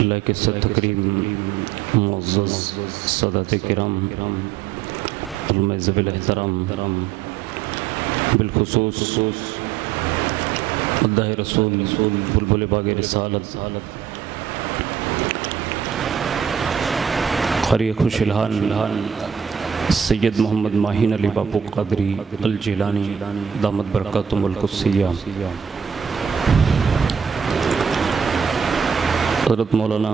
اللہ کے صد تقریب معزز سادات کرام علماء ذوی الاحترام بالخصوص مداح رسول بلبل باغ رسالت قاری خوش الحان سید محمد ماہین علی باپو قادری الجیلانی دامت برکاتہم القدسیہ، حضرت مولانا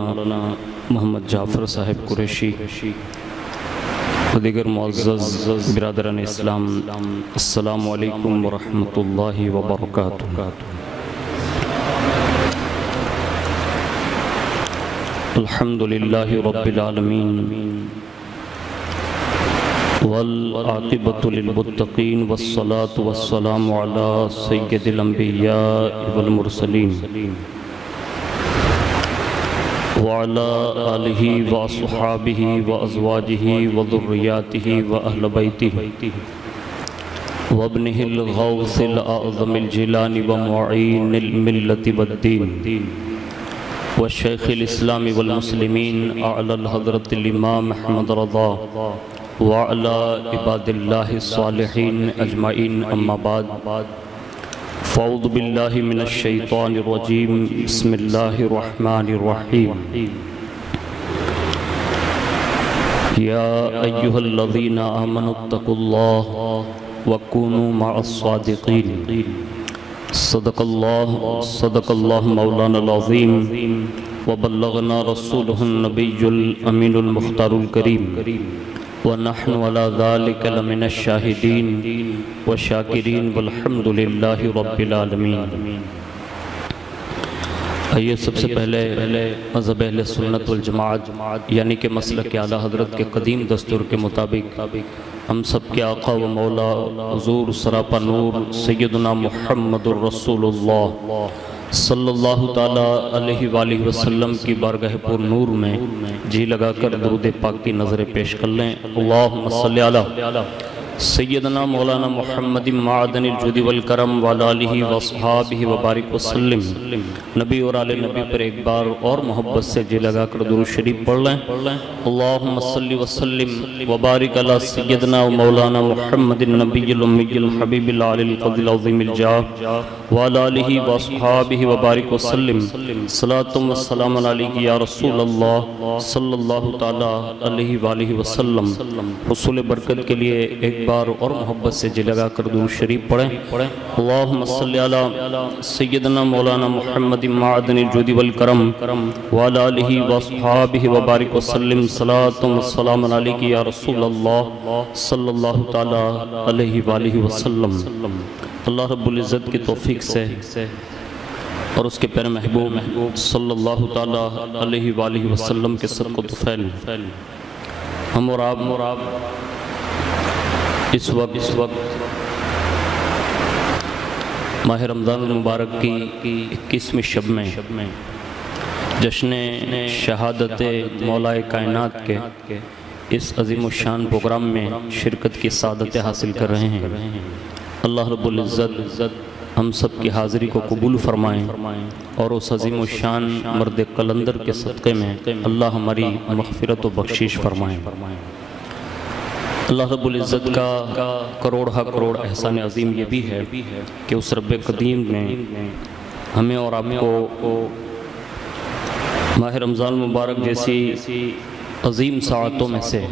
محمد جعفر صاحب قریشی و دیگر معزز برادران اسلام، السلام علیکم ورحمۃ اللہ وبرکاتہ۔ الحمدللہ رب العالمین والعاقبۃ للمتقین والصلاة والسلام علی سید الانبیاء والمرسلین وعلى آلہ وصحابہ وازواجہ وذریاتہ واہل بیتہ وابنہ الغوث الاعظم الجیلانی ومعین الملت والدین والشیخ الاسلام والمسلمین اعلی الحضرت الامام احمد رضا وعلى عباد اللہ الصالحین اجمعین، اما بعد فاعوذ باللہ من الشیطان الرجیم، بسم اللہ الرحمن الرحیم۔ یا ایہا الذین آمنوا اتقوا اللہ وکونوا مع الصادقین، صدق اللہ مولانا العظیم وبلغنا رسولہ النبی الامین المختار الکریم، وَنَحْنُ عَلَى ذَلِكَ لَمِنَ الشَّاهِدِينَ وَالشَّاكِرِينَ وَالْحَمْدُ لِلَّهِ رَبِّ الْعَالَمِينَ۔ آئیے سب سے پہلے مذہب اہل سنت والجماعت یعنی کہ مسلک اعلیٰ حضرت کے قدیم دستور کے مطابق ہم سب کے آقا و مولا حضور سراپا نور سیدنا محمد الرسول اللہ صلی اللہ تعالیٰ علیہ وآلہ وسلم کی بارگاہ پر نور میں جی لگا کر درود پاک کی نظر پیش کر لیں۔ اللہم صلی علی سیدنا مولانا محمد معدن الجود والکرم وعلی آلہ وصحابہ وبارک وسلم۔ نبی اور آل نبی پر ایک بار اور محبت سے جی لگا کر درود شریف پڑھ لیں۔ اللہم صلی وسلم وبارک علی سیدنا مولانا محمد النبی الامی الحبیب العلی القدر العظیم الجاہ وعلی آلہ وصحابہ وبارک وسلم۔ صلاۃ و سلام علیک یا رسول اللہ صلی اللہ تعالیٰ علیہ وآلہ وسلم۔ حصول برکت کے لیے ایک بار اور محبت سے جی لگا کر درود شریف پڑھیں۔ اللہم صلی علی سیدنا مولانا محمد معدن الجود والکرم وعلی آلہ وصحابہ وبارک وسلم۔ صلاۃ و سلام علیک یا رسول اللہ صلی اللہ تعالیٰ علیہ وآلہ وسلم۔ اللہ رب العزت کی توفیق سے اور اس کے پیارے محبوب صلی اللہ تعالیٰ علیہ وآلہ وسلم کے صدق و طفیل ہم اور آپ اس وقت ماہ رمضان المبارک کی 21ویں شب میں جشن شہادت مولا کائنات کے اس عظیم الشان پروگرام میں شرکت کی سعادت حاصل کر رہے ہیں۔ اللہ رب العزت ہم سب کی حاضری کو قبول فرمائیں اور اس عظیم الشان مرد قلندر کے صدقے میں اللہ ہماری مغفرت و بخشش فرمائیں۔ اللہ رب العزت کا کروڑ احسان عظیم یہ بھی ہے کہ اس رب قدیم نے ہمیں اور آپ کو ماہ رمضان مبارک جیسی عظیم ساعتوں میں سے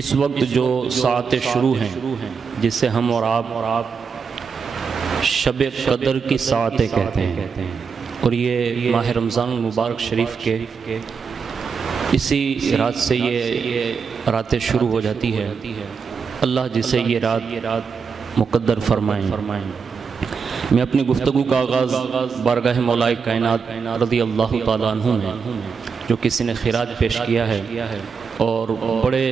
اس وقت جو ساعتیں شروع ہیں جسے ہم اور آپ شب قدر کی ساعتیں کہتے ہیں، اور یہ ماہ رمضان المبارک شریف کے اسی رات سے یہ راتیں شروع ہو جاتی ہے۔ اللہ جسے یہ رات مقدر فرمائیں۔ میں اپنی گفتگو کا آغاز بارگاہ مولا کائنات رضی اللہ تعالیٰ عنہ میں جو کسی نے خراج پیش کیا ہے اور بڑے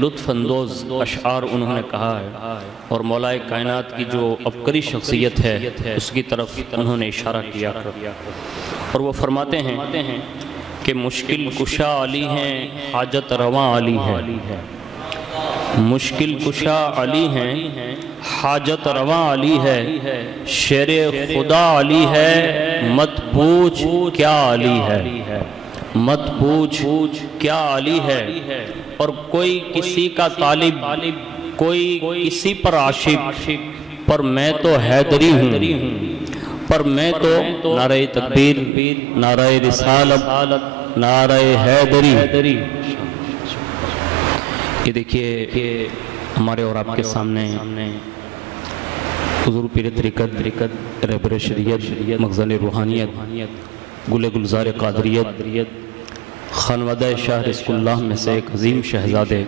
لطف اندوز اشعار انہوں نے کہا ہے، اور مولا کائنات کی جو عبقری شخصیت ہے اس کی طرف انہوں نے اشارہ کیا، اور وہ فرماتے ہیں کہ مشکل کشا علی ہیں حاجت رواں علی ہے، مشکل کشا علی ہیں حاجت رواں علی ہے، شیر خدا علی ہے، مت پوچھ کیا علی ہے، مت پوچھ کیا علی ہے۔ اور کوئی کسی کا طالب، کوئی کسی پر عاشق، پر میں تو حیدری ہوں، پر میں تو نعرہ تکبیر، نعرہ رسالت، نعرہ حیدری۔ یہ دیکھیے ہمارے اور آپ کے سامنے حضور پیر طریقت، رہبر شریعت، مخزن روحانیت، گل گلزار قادریت، خانوادہ شاہ رزق اللہ میں سے ایک عظیم شہزادے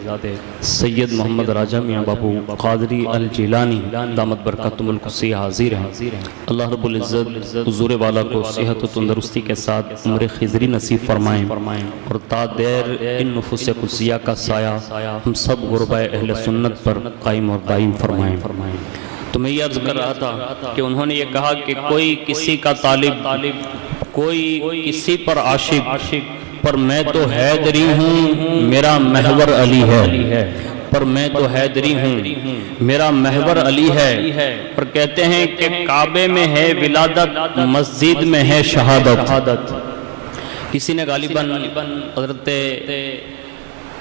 سید محمد راجہ میاں بابو قادری الجیلانی دامت برکاتہم القدسی حاضر ہیں۔ اللہ رب العزت حضور والا کو صحت و تندرستی کے ساتھ عمر خضری نصیب فرمائیں، اور تا دیر ان نفوس قدسیہ کا سایہ ہم سب غرباء اہل سنت پر قائم اور دائم فرمائیں۔ تو میں یہ عرض کر رہا تھا کہ انہوں نے یہ کہا کہ کوئی کسی کا طالب، کوئی کسی پر عاشق، پر میں تو حیدری ہوں، میرا محور علی ہے، پر میں تو حیدری ہوں، میرا محور علی ہے۔ پر کہتے ہیں کہ کعبے میں ہے ولادت، مسجد میں ہے شہادت۔ کسی نے غالباً حضرت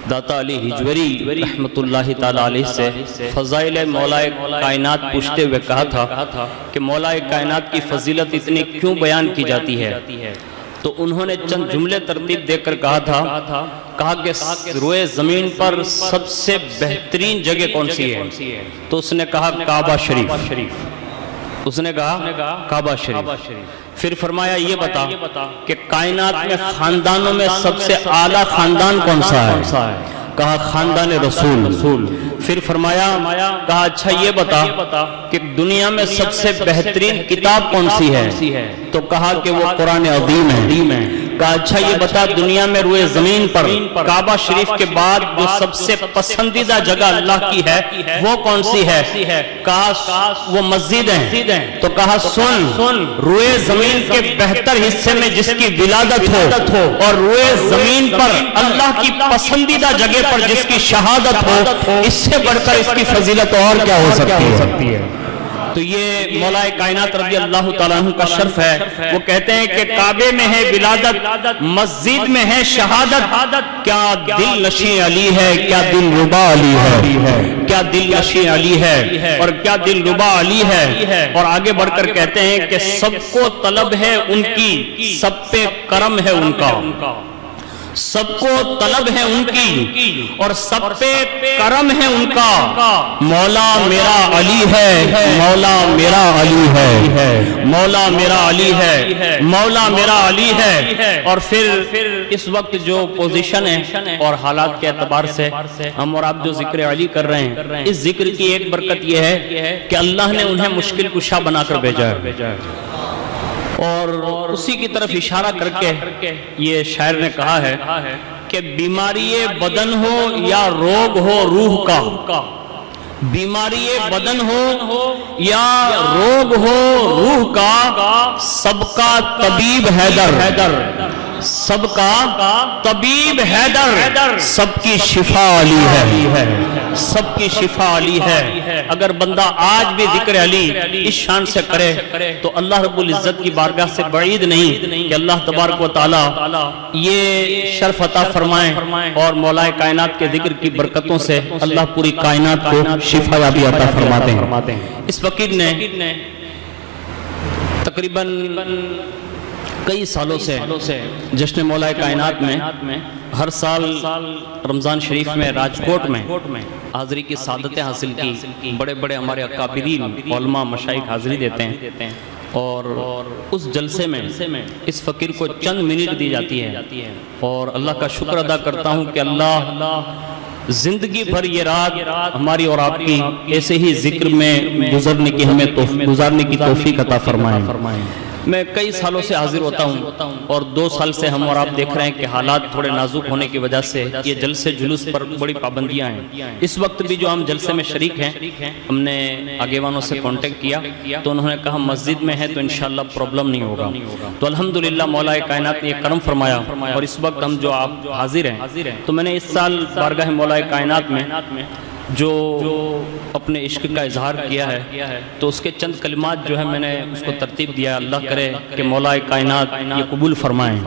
داتا علی ہجوری رحمت اللہ تعالیٰ علیہ سے فضائل مولا کائنات پوچھتے ہوئے کہا تھا کہ مولا کائنات کی فضیلت اتنی کیوں بیان کی جاتی ہے؟ تو انہوں نے چند جملے ترتیب دے کر کہا کہ روئے زمین پر سب سے بہترین جگہ کون سی ہے؟ تو اس نے کہا کعبہ شریف، اس نے کہا کعبہ شریف۔ پھر فرمایا یہ بتا کہ کائنات میں خاندانوں میں سب سے اعلیٰ خاندان کون سا ہے؟ کہا خاندان رسول۔ پھر فرمایا کہا اچھا یہ بتا کہ دنیا میں سب سے بہترین کتاب کون سی ہے؟ تو کہا کہ وہ قرآن عظیم ہے۔ کہا اچھا یہ بتا دنیا میں روئے زمین پر کعبہ شریف کے بعد جو سب سے پسندیدہ جگہ اللہ کی ہے وہ کون سی ہے؟ کہا وہ مسجد ہے۔ تو کہا سن، روئے زمین کے بہتر حصے میں جس کی ولادت ہو اور روئے زمین پر اللہ کی پسندیدہ جگہ پر جس کی شہادت ہو، اس سے بڑھ کر اس کی فضیلت اور کیا ہو سکتی ہے؟ تو یہ مولا کائنات رضی اللہ تعالیٰ عنہ کا شرف ہے۔ وہ کہتے ہیں کہ کعبے میں ہے ولادت، مسجد میں ہے شہادت، کیا دل نشیں علی ہے، کیا دل ربا علی ہے، کیا دل نشیں علی ہے اور کیا دل ربا علی ہے۔ اور آگے بڑھ کر کہتے ہیں کہ سب کو طلب ہے ان کی، سب پہ کرم ہے ان کا، سب کو طلب ہے ان کی اور سب پہ کرم ہے ان کا۔ مولا میرا علی ہے، مولا میرا علی ہے، مولا میرا علی ہے، مولا میرا علی ہے۔ اور پھر اس وقت جو پوزیشن ہے اور حالات کے اعتبار سے ہم اور آپ جو ذکر علی کر رہے ہیں، اس ذکر کی ایک برکت یہ ہے کہ اللہ نے انہیں مشکل کشا بنا کر بھیجا ہے، اور اسی کی طرف اشارہ کر کے یہ شاعر نے کہا ہے کہ بیماری بدن ہو یا روگ ہو روح کا، بیماری بدن ہو یا روگ ہو روح کا، سب کا طبیب حیدر، سب کا طبیب حیدر، سب کی شفا علی ہے، سب کی شفا علی ہے۔ اگر بندہ آج بھی ذکر علی اس شان سے کرے تو اللہ رب العزت کی بارگاہ سے بعید نہیں کہ اللہ تبارک و تعالی یہ شرف عطا فرمائیں، اور مولا کائنات کے ذکر کی برکتوں سے اللہ پوری کائنات کو شفا یابی عطا فرماتے ہیں۔ اس فقیر نے تقریباً کئی سالوں سے جشن مولا کائنات میں ہر سال رمضان شریف میں راجکوٹ میں حاضری کی سعادتیں حاصل کی۔ بڑے بڑے ہمارے اکابرین علماء مشائخ حاضری دیتے ہیں، اور اس جلسے میں اس فقیر کو چند منٹ دی جاتی ہے، اور اللہ کا شکر ادا کرتا ہوں کہ اللہ زندگی بھر یہ رات ہماری اور آپ کی ایسے ہی ذکر میں گزارنے کی توفیق عطا فرمائیں۔ میں کئی سالوں سے حاضر ہوتا ہوں، اور 2 سال سے ہم اور آپ دیکھ رہے ہیں کہ حالات تھوڑے نازک ہونے کی وجہ سے یہ جلسے جلوس پر بڑی پابندیاں ہیں۔ اس وقت بھی جو ہم جلسے میں شریک ہیں، ہم نے آگیوانوں سے کانٹیکٹ کیا تو انہوں نے کہا مسجد میں ہے تو انشاءاللہ پرابلم نہیں ہوگا۔ تو الحمدللہ مولا کائنات نے یہ کرم فرمایا، اور اس وقت ہم جو آپ حاضر ہیں، تو میں نے اس سال بارگاہ مولا کائنات میں جو اپنے عشق کا اظہار کیا ہے، تو اس کے چند کلمات جو ہے میں نے اس کو ترتیب دیا. اللہ کرے کہ مولا کائنات یہ قبول فرمائیں،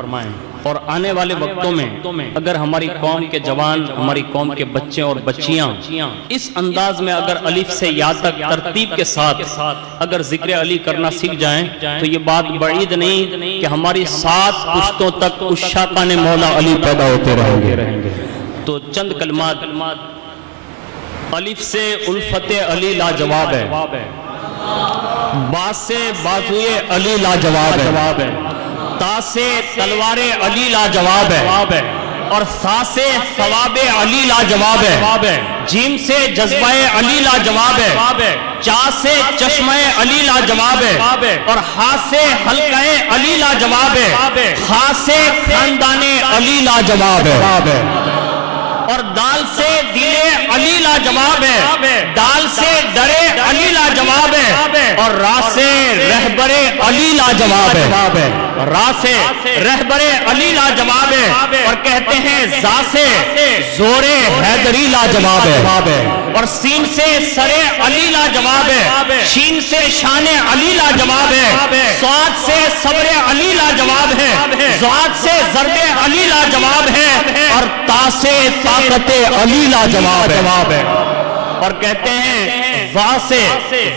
اور آنے والے وقتوں میں اگر ہماری قوم کے جوان، ہماری قوم کے بچے اور بچیاں اس انداز میں اگر الف سے یا تک ترتیب کے ساتھ اگر ذکر علی کرنا سیکھ جائیں تو یہ بات بعید نہیں کہ ہماری 7 پشتوں تک عشاقان مولا علی پیدا ہوتے رہیں گے. تو چند کلمات. الف سے الفت علی لاجواب ہے، با سے بازوئے علی لاجواب ہے، تا سے تلوار علی لاجواب ہے، اور سا سے ثواب علی لاجواب ہے، جیم سے جذبہ علی لاجواب ہے، چا سے چشمہ علی لاجواب ہے، اور ہا سے حلقہ علی لاجواب ہے، خا سے خاندان علی لاجواب ہے، اور دال سے دل علی لاجواب ہے، دال سے ڈر علی لاجواب ہے، اور را سے رہبر علی لاجواب ہے، را سے رہبر علی لاجواب ہے، اور کہتے ہیں زا سے زور حیدری لاجواب ہے، اور سین سے سر علی لاجواب ہے، شین سے شان علی لاجواب ہے، صاد سے صبر علی لاجواب ہے، زاد سے ضرب علی لاجواب ہے، اور تا سے طاقت علی لاجواب ہے، اور کہتے ہیں وا سے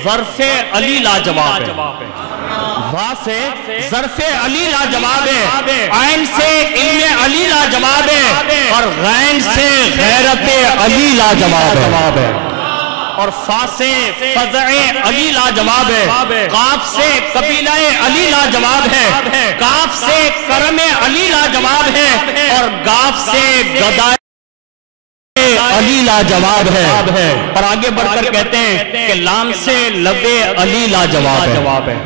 ظرف علی لاجواب ہے، وا سے ظرف علی لاجواب ہے، عین سے علم علی لاجواب ہے، اور غین سے غیرت علی لاجواب ہے، اور فا سے فضع علی لاجواب ہے، قاف سے قبیلہ علی لاجواب ہے، کاف سے کرم علی لاجواب ہے، اور گاف سے گدائے علی لاجواب ہے، اور آگے بڑھ کر کہتے ہیں کہ لام سے لب علی لاجواب ہے.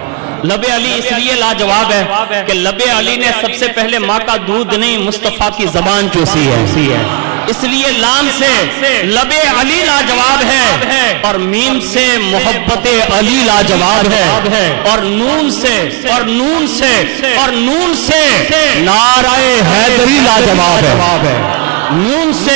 لب علی اس لیے لاجواب ہے کہ لب علی نے سب سے پہلے ماں کا دودھ نہیں مصطفیٰ کی زبان چوسی ہے، اس لیے لام سے لب علی لاجواب ہے، اور میم سے محبت علی لاجواب ہے، اور نون سے نعرہ حیدری لاجواب ہے، نون سے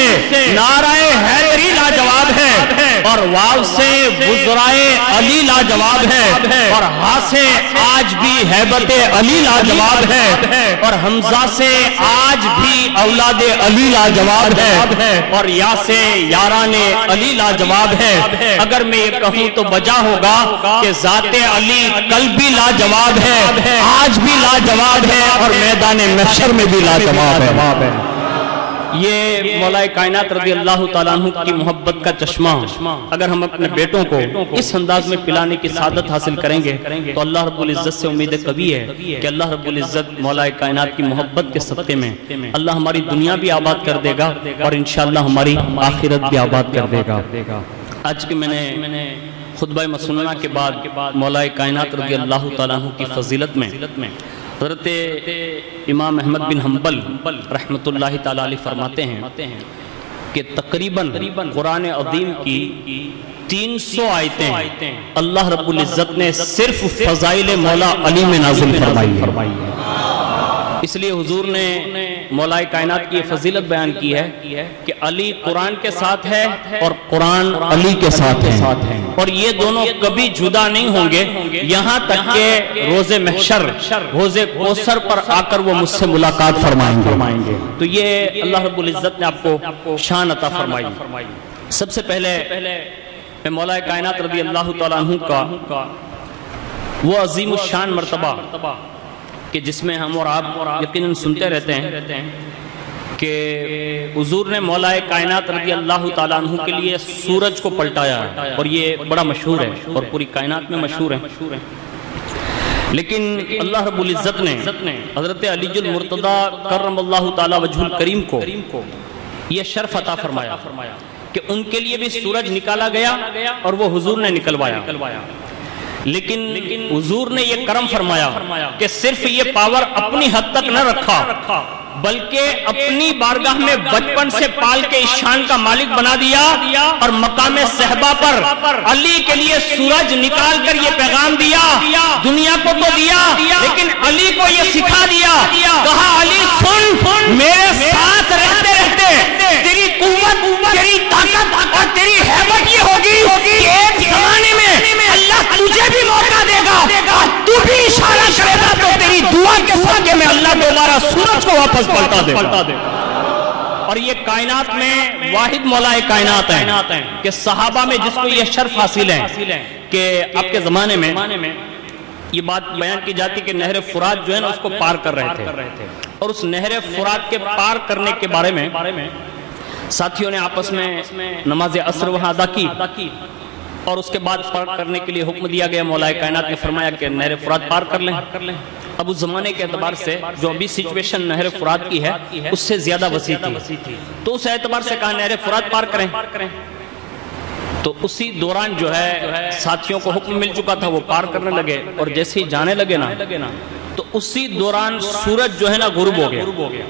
نعرہ حیدری لاجواب ہے، اور واو سے وزرائے علی لاجواب ہے، اور ہا سے آج بھی ہیبت علی لاجواب ہے، اور حمزہ سے آج بھی اولاد علی لاجواب ہے، اور یا سے یاران علی لاجواب ہے. اگر میں یہ کہوں تو بجا ہوگا کہ ذات علی کل بھی لاجواب ہے، آج بھی لاجواب ہے، اور میدان محشر میں بھی لاجواب ہے. یہ مولا کائنات رضی اللہ تعالیٰ عنہ کی محبت کا چشمہ اگر ہم اپنے بیٹوں کو اس انداز میں پلانے کی سعادت حاصل کریں گے تو اللہ رب العزت سے امید قوی ہے کہ اللہ رب العزت مولا کائنات کی محبت کے صدقے میں اللہ ہماری دنیا بھی آباد کر دے گا اور انشاءاللہ ہماری آخرت بھی آباد کر دے گا. آج کے میں نے خطبہ مسنونہ کے بعد مولا کائنات رضی اللہ تعالیٰ عنہ کی فضیلت میں حضرت امام احمد بن حنبل رحمت اللہ تعالیٰ علیہ فرماتے ہیں کہ تقریباً قرآن عظیم کی 300 آیتیں اللہ رب العزت نے صرف فضائل مولا علی میں نازل فرمائی ہے. اس لیے حضور نے مولا کائنات کی فضیلت بیان کی ہے کہ علی قرآن کے ساتھ ہے اور قرآن علی کے ساتھ ہے اور یہ دونوں کبھی جدا نہیں ہوں گے یہاں تک کہ روز محشر روز کوثر پر آ کر وہ مجھ سے ملاقات فرمائیں گے. تو یہ اللہ رب العزت نے آپ کو شان عطا فرمائی. سب سے پہلے میں مولا کائنات رضی اللہ تعالیٰ عنہ کا وہ عظیم الشان مرتبہ کہ جس میں ہم اور آپ یقیناً سنتے رہتے ہیں کہ حضور نے مولا کائنات رضی اللہ تعالیٰ عنہ کے لیے سورج کو پلٹایا ہے اور یہ بڑا مشہور ہے اور پوری کائنات میں مشہور ہے. لیکن اللہ رب العزت نے حضرت علی المرتضیٰ کرم اللہ تعالیٰ وجہ الکریم کو یہ شرف عطا فرمایا کہ ان کے لیے بھی سورج نکالا گیا اور وہ حضور نے نکلوایا. لیکن حضور نے یہ کرم فرمایا کہ صرف یہ پاور اپنی حد تک نہ رکھا بلکہ اپنی بارگاہ میں بچپن سے پال کے اس شان کا مالک بنا دیا اور مقام صحبہ پر علی کے لیے سورج نکال کر یہ پیغام دیا. دنیا کو تو دیا لیکن علی کو یہ سکھا دیا. کہا علی سن میرے ساتھ رہتے رہتے تیری قوت تیری طاقت اور تیری ہیبت اللہ دوبارہ سورج کو واپس پلٹا دے. اور یہ کائنات میں واحد مولا کائنات ہیں کہ صحابہ میں جس کو یہ شرف حاصل ہے کہ آپ کے زمانے میں یہ بات بیان کی جاتی کہ نہر فرات جو ہے نا اس کو پار کر رہے تھے، اور اس نہر فرات کے پار کرنے کے بارے میں ساتھیوں نے آپس میں نماز عصر وہاں ادا کی، اور اس کے بعد پار کرنے کے لیے حکم دیا گیا. مولا کائنات نے فرمایا کہ نہر فرات پار کر لیں. اب اس زمانے کے اعتبار سے جو ابھی سچویشن نہر فرات کی ہے اس سے زیادہ وسیع تھی، تو اس اعتبار سے کہا نہر فرات پار کریں. تو اسی دوران جو ہے ساتھیوں کو حکم مل چکا تھا، وہ پار کرنے لگے، اور جیسے ہی جانے لگے نا تو اسی دوران سورج جو ہے نا غروب ہو گیا،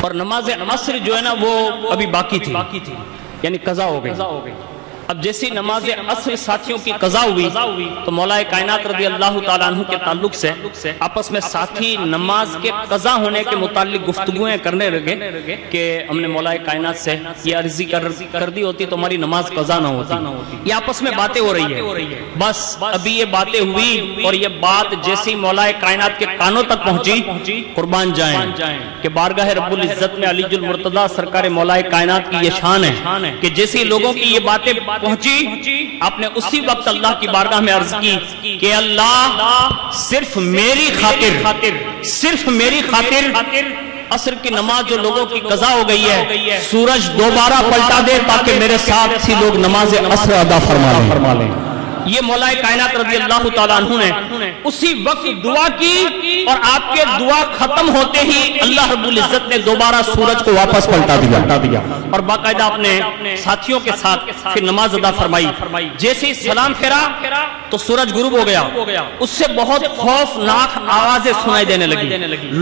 اور نماز عصر جو ہے نا وہ ابھی باقی تھی، یعنی قضا ہو گئی. اب جیسی نماز عصر ساتھیوں کی قضا ہوئی تو مولا کائنات رضی اللہ تعالیٰ عنہ کے تعلق سے آپس میں ساتھی نماز کے قضا ہونے کے متعلق گفتگویں کرنے لگے کہ ہم نے مولا کائنات سے یہ عرضی کر دی ہوتی تو ہماری نماز قضا نہ ہوتی. یہ آپس میں باتیں ہو رہی ہے، بس ابھی یہ باتیں ہوئی اور یہ بات جیسی مولا کائنات کے کانوں تک پہنچی، قربان جائیں کہ بارگاہ رب العزت میں علی المرتضیٰ سرکار مولا کائنات کی یہ شان ہے کہ جیسی لوگوں کی یہ باتیں پہنچی، آپ نے اسی وقت اللہ کی بارگاہ میں عرض کی کہ اللہ صرف میری خاطر عصر کی نماز جو لوگوں کی قضا ہو گئی ہے سورج دوبارہ پلٹا دے تاکہ میرے ساتھ ہی لوگ نماز عصر ادا فرما لیں. یہ مولا کائنات رضی اللہ تعالیٰ عنہ نے اسی وقت دعا کی، اور آپ کے دعا ختم ہوتے ہی اللہ رب العزت نے دوبارہ سورج کو واپس پلٹا دیا، اور باقاعدہ اپنے ساتھیوں کے ساتھ پھر نماز ادا فرمائی. جیسے ہی سلام پھیرا تو سورج غروب ہو گیا. اس سے بہت خوفناک آوازیں سنائی دینے لگی،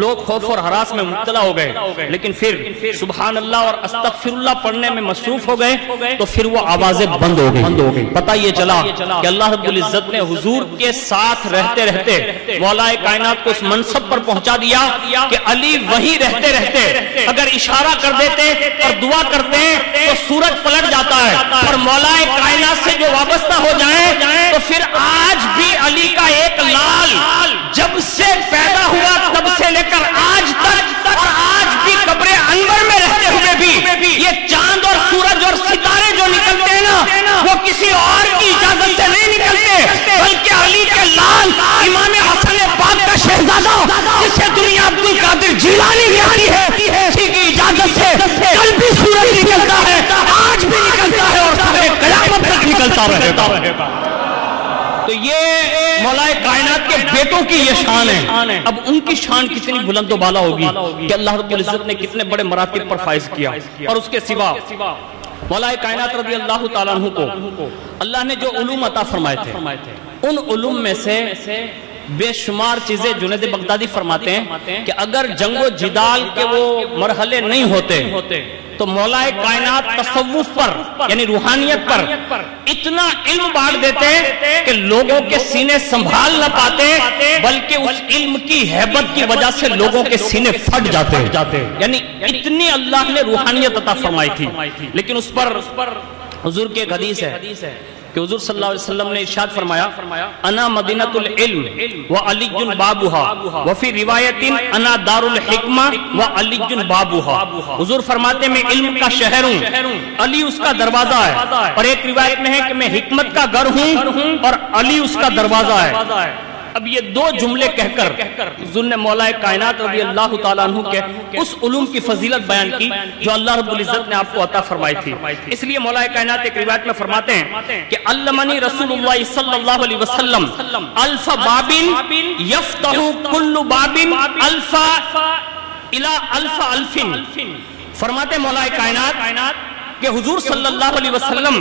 لوگ خوف اور ہراس میں مبتلا ہو گئے، لیکن پھر سبحان اللہ اور استغفر اللہ پڑھنے میں مصروف ہو گئے تو پھر وہ آوازیں بند ہو گئی. پتہ یہ چلا کہ اللہ رب العزت نے حضور کے ساتھ رہتے رہتے مولا کائنات کو اس منصب پر پہنچا دیا کہ علی وہی رہتے اگر اشارہ کر دیتے اور دعا کرتے تو سورج پلٹ جاتا ہے، اور مولا کائنات سے جو وابستہ ہو جائیں تو پھر آج بھی علی کا ایک لال جب سے پیدا ہوا تب سے لے کر آج تک، اور آج بھی قبر انور میں رہتے ہوئے بھی یہ چاند اور سورج اور ستارے جو نکلتے ہیں نا وہ کسی اور کی اجازت سے نہیں نکلتے، بلکہ علی کے لال امام حسن پاک کا شہزادہ جسے دنیا عبد القادر جیلانی کہتی ہے اسی کی اجازت سے کل بھی سورج نکلتا ہے، آج بھی نکلتا ہے، اور سارے قیامت تک نکلتا رہے گا. تو یہ مولا کائنات کے بیٹوں کی یہ شان ہے. اب ان کی شان کتنی بلند و بالا ہوگی کہ اللہ رب العزت نے کتنے بڑے مراتب پر فائز کیا. اور اس کے سوا مولا کائنات رضی اللہ تعالیٰ عنہ کو اللہ نے جو علوم عطا فرمائے تھے ان علوم میں سے بے شمار چیزیں جنید بغدادی فرماتے ہیں کہ اگر جنگ و جدال کے وہ مرحلے نہیں ہوتے تو مولا کائنات تصوف پر یعنی روحانیت پر اتنا علم بانٹ دیتے کہ لوگوں کے سینے سنبھال نہ پاتے، بلکہ اس علم کی ہیبت کی وجہ سے لوگوں کے سینے پھٹ جاتے. یعنی اتنی اللہ نے روحانیت عطا فرمائی تھی. لیکن اس پر حضور کی ایک حدیث ہے کہ حضور صلی اللہ علیہ وسلم نے ارشاد فرمایا انا مدینۃ العلم وعلی بابها وفی روایت انا دار الحکمہ وعلی بابها. حضور فرماتے میں علم کا شہر ہوں، علی اس کا دروازہ ہے، اور ایک روایت میں ہے کہ میں حکمت کا گھر ہوں اور علی اس کا دروازہ ہے. اب یہ دو جملے کہہ کر حضور نے مولا کائنات رضی اللہ تعالیٰ عنہ کے اس علوم کی فضیلت بیان کی جو اللہ رب العزت نے آپ کو عطا فرمائی تھی. اس لیے مولا کائنات ایک روایت میں فرماتے ہیں کہ علمنی رسول اللہ صلی اللہ علیہ وسلم الف باب یفتح کل باب الف الى الف الف. فرماتے مولا کائنات کہ حضور صلی اللہ علیہ وسلم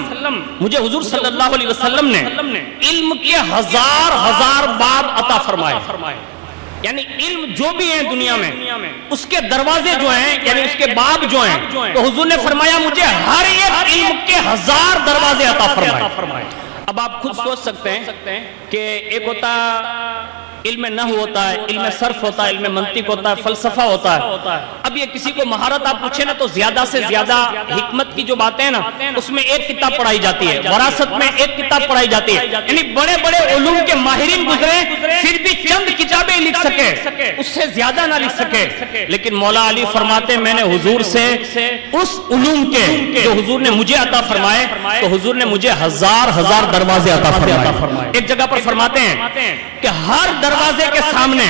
مجھے حضور صلی اللہ علیہ وسلم نے علم کے ہزار باب عطا فرمائے. یعنی علم جو بھی ہیں دنیا میں اس کے دروازے جو ہیں یعنی اس کے باب جو ہیں تو حضور نے فرمایا مجھے ہر ایک علم کے 1000 دروازے عطا فرمائے. اب آپ خود سوچ سکتے ہیں کہ ایک ہوتا علم نحو ہوتا ہے، علم صرف ہوتا ہے، علم منطق ہوتا ہے، فلسفہ ہوتا ہے. اب یہ کسی کو مہارت آپ پوچھیں نا تو زیادہ سے زیادہ حکمت کی جو باتیں ہیں نا اس میں ایک کتاب پڑھائی جاتی ہے، وراثت میں ایک کتاب پڑھائی جاتی ہے. یعنی بڑے بڑے علوم کے ماہرین گزرے پھر بھی چند کتابیں لکھ سکے، اس سے زیادہ نہ لکھ سکے، لیکن مولا علی فرماتے ہیں میں نے حضور سے اس علوم کے جو حضور نے مجھے عطا فرمائے تو حضور نے مجھے ہزار دروازے عطا فرمائے۔ ایک جگہ پر فرماتے ہیں کہ ہر دروازے کے سامنے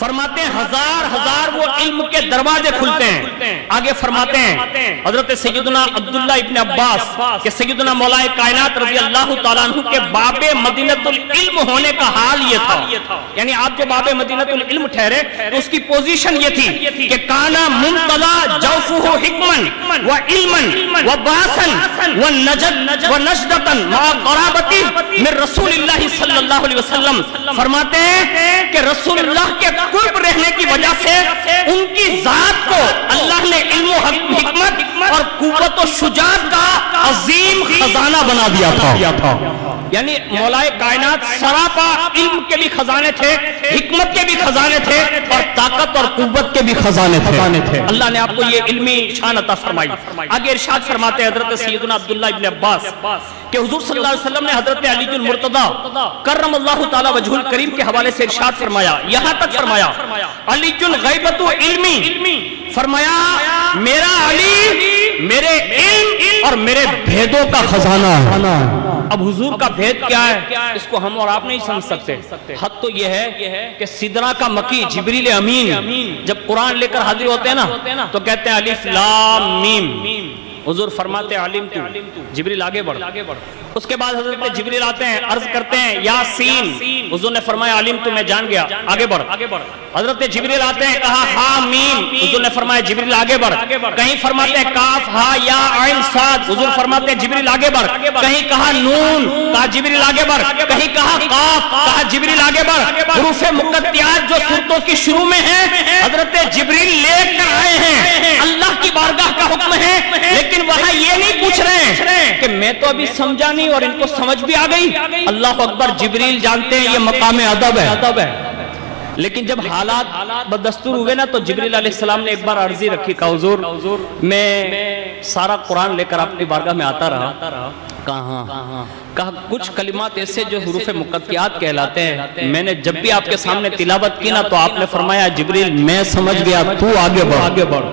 فرماتے ہیں ہزار وہ علم کے دروازے کھلتے ہیں۔ آگے فرماتے ہیں حضرت سیدنا عبداللہ ابن عباس کہ سیدنا مولا کائنات رضی اللہ تعالیٰ عنہ کے باب مدینۃ العلم ہونے کا حال یہ تھا، یعنی آپ جو باب مدینۃ العلم ٹھہرے تو اس کی پوزیشن یہ تھی کہ کانا منتلا جوفہ حکمن و علمن و باسن و نجدتن مع قرابتی من رسول اللہ صلی اللہ علیہ وسلم۔ فرماتے ہیں کہ رسول اللہ کے قرب رہنے کی وجہ سے ان کی ذات کو اللہ نے علم و حکمت اور قوت و شجاعت کا عظیم خزانہ بنا دیا تھا۔ یعنی مولا کائنات سراپا علم کے بھی خزانے تھے، حکمت کے بھی خزانے تھے، اور طاقت اور قوت کے بھی خزانے تھے۔ اللہ نے آپ کو یہ علمی شان عطا فرمائی۔ آگے ارشاد فرماتے ہیں حضرت سیدنا عبداللہ ابن عباس کہ حضور صلی اللہ علیہ وسلم نے حضرت علی المرتضی کرم اللہ تعالی وجہ الکریم کے حوالے سے ارشاد فرمایا، یہاں تک فرمایا علی غیبت علمی، فرمایا میرا علی میرے علم اور میرے بھیدوں کا خزانہ ہے۔ اب حضور کا بھید کیا ہے اس کو ہم اور آپ نہیں سمجھ سکتے۔ حد تو یہ ہے کہ سدرہ کا مکی جبریل امین جب قرآن لے کر حاضر ہوتے ہیں نا تو کہتے ہیں الف لام میم، حضور فرماتے ہیں علم تو، جبریل آگے بڑھ۔ اس کے بعد حضرت جبریل آتے ہیں عرض کرتے ہیں یا سین، حضور نے فرمایا علم تو میں جان گیا، آگے بڑھ۔ حضرت جبریل آتے ہیں کہا ہا میم، حضور نے فرمایا جبریل آگے بڑھ۔ کہیں فرماتے ہیں کاف ہا یا عین صاد، حضور فرماتے ہیں جبریل آگے بڑھ۔ کہیں کہا نون، کہا جبریل آگے بڑھ۔ کہیں کہا قاف، کہا جبریل آگے بڑھ۔ حروف مقطعات جو سورتوں کی شروع میں ہیں حضرت جبریل لے کر آئے ہیں، اللہ کی بارگاہ کا حکم ہے، لیکن وہاں یہ نہیں پوچھ رہے ہیں کہ میں تو ابھی سمجھا نہیں اور ان کو سمجھ بھی آ گئی۔ اللہ اکبر، جبریل جانتے ہیں یہ مقام ادب ہے، لیکن جب حالات بدستور ہوئے نا تو جبریل علیہ السلام نے ایک بار عرضی رکھی کہ حضور میں سارا قرآن لے کر آپ کی بارگاہ میں آتا رہا، کہا کچھ کلمات ایسے جو حروف مقطعات کہلاتے ہیں میں نے جب بھی آپ کے سامنے تلاوت کی نا تو آپ نے فرمایا جبریل میں سمجھ گیا، تو آگے بڑھ۔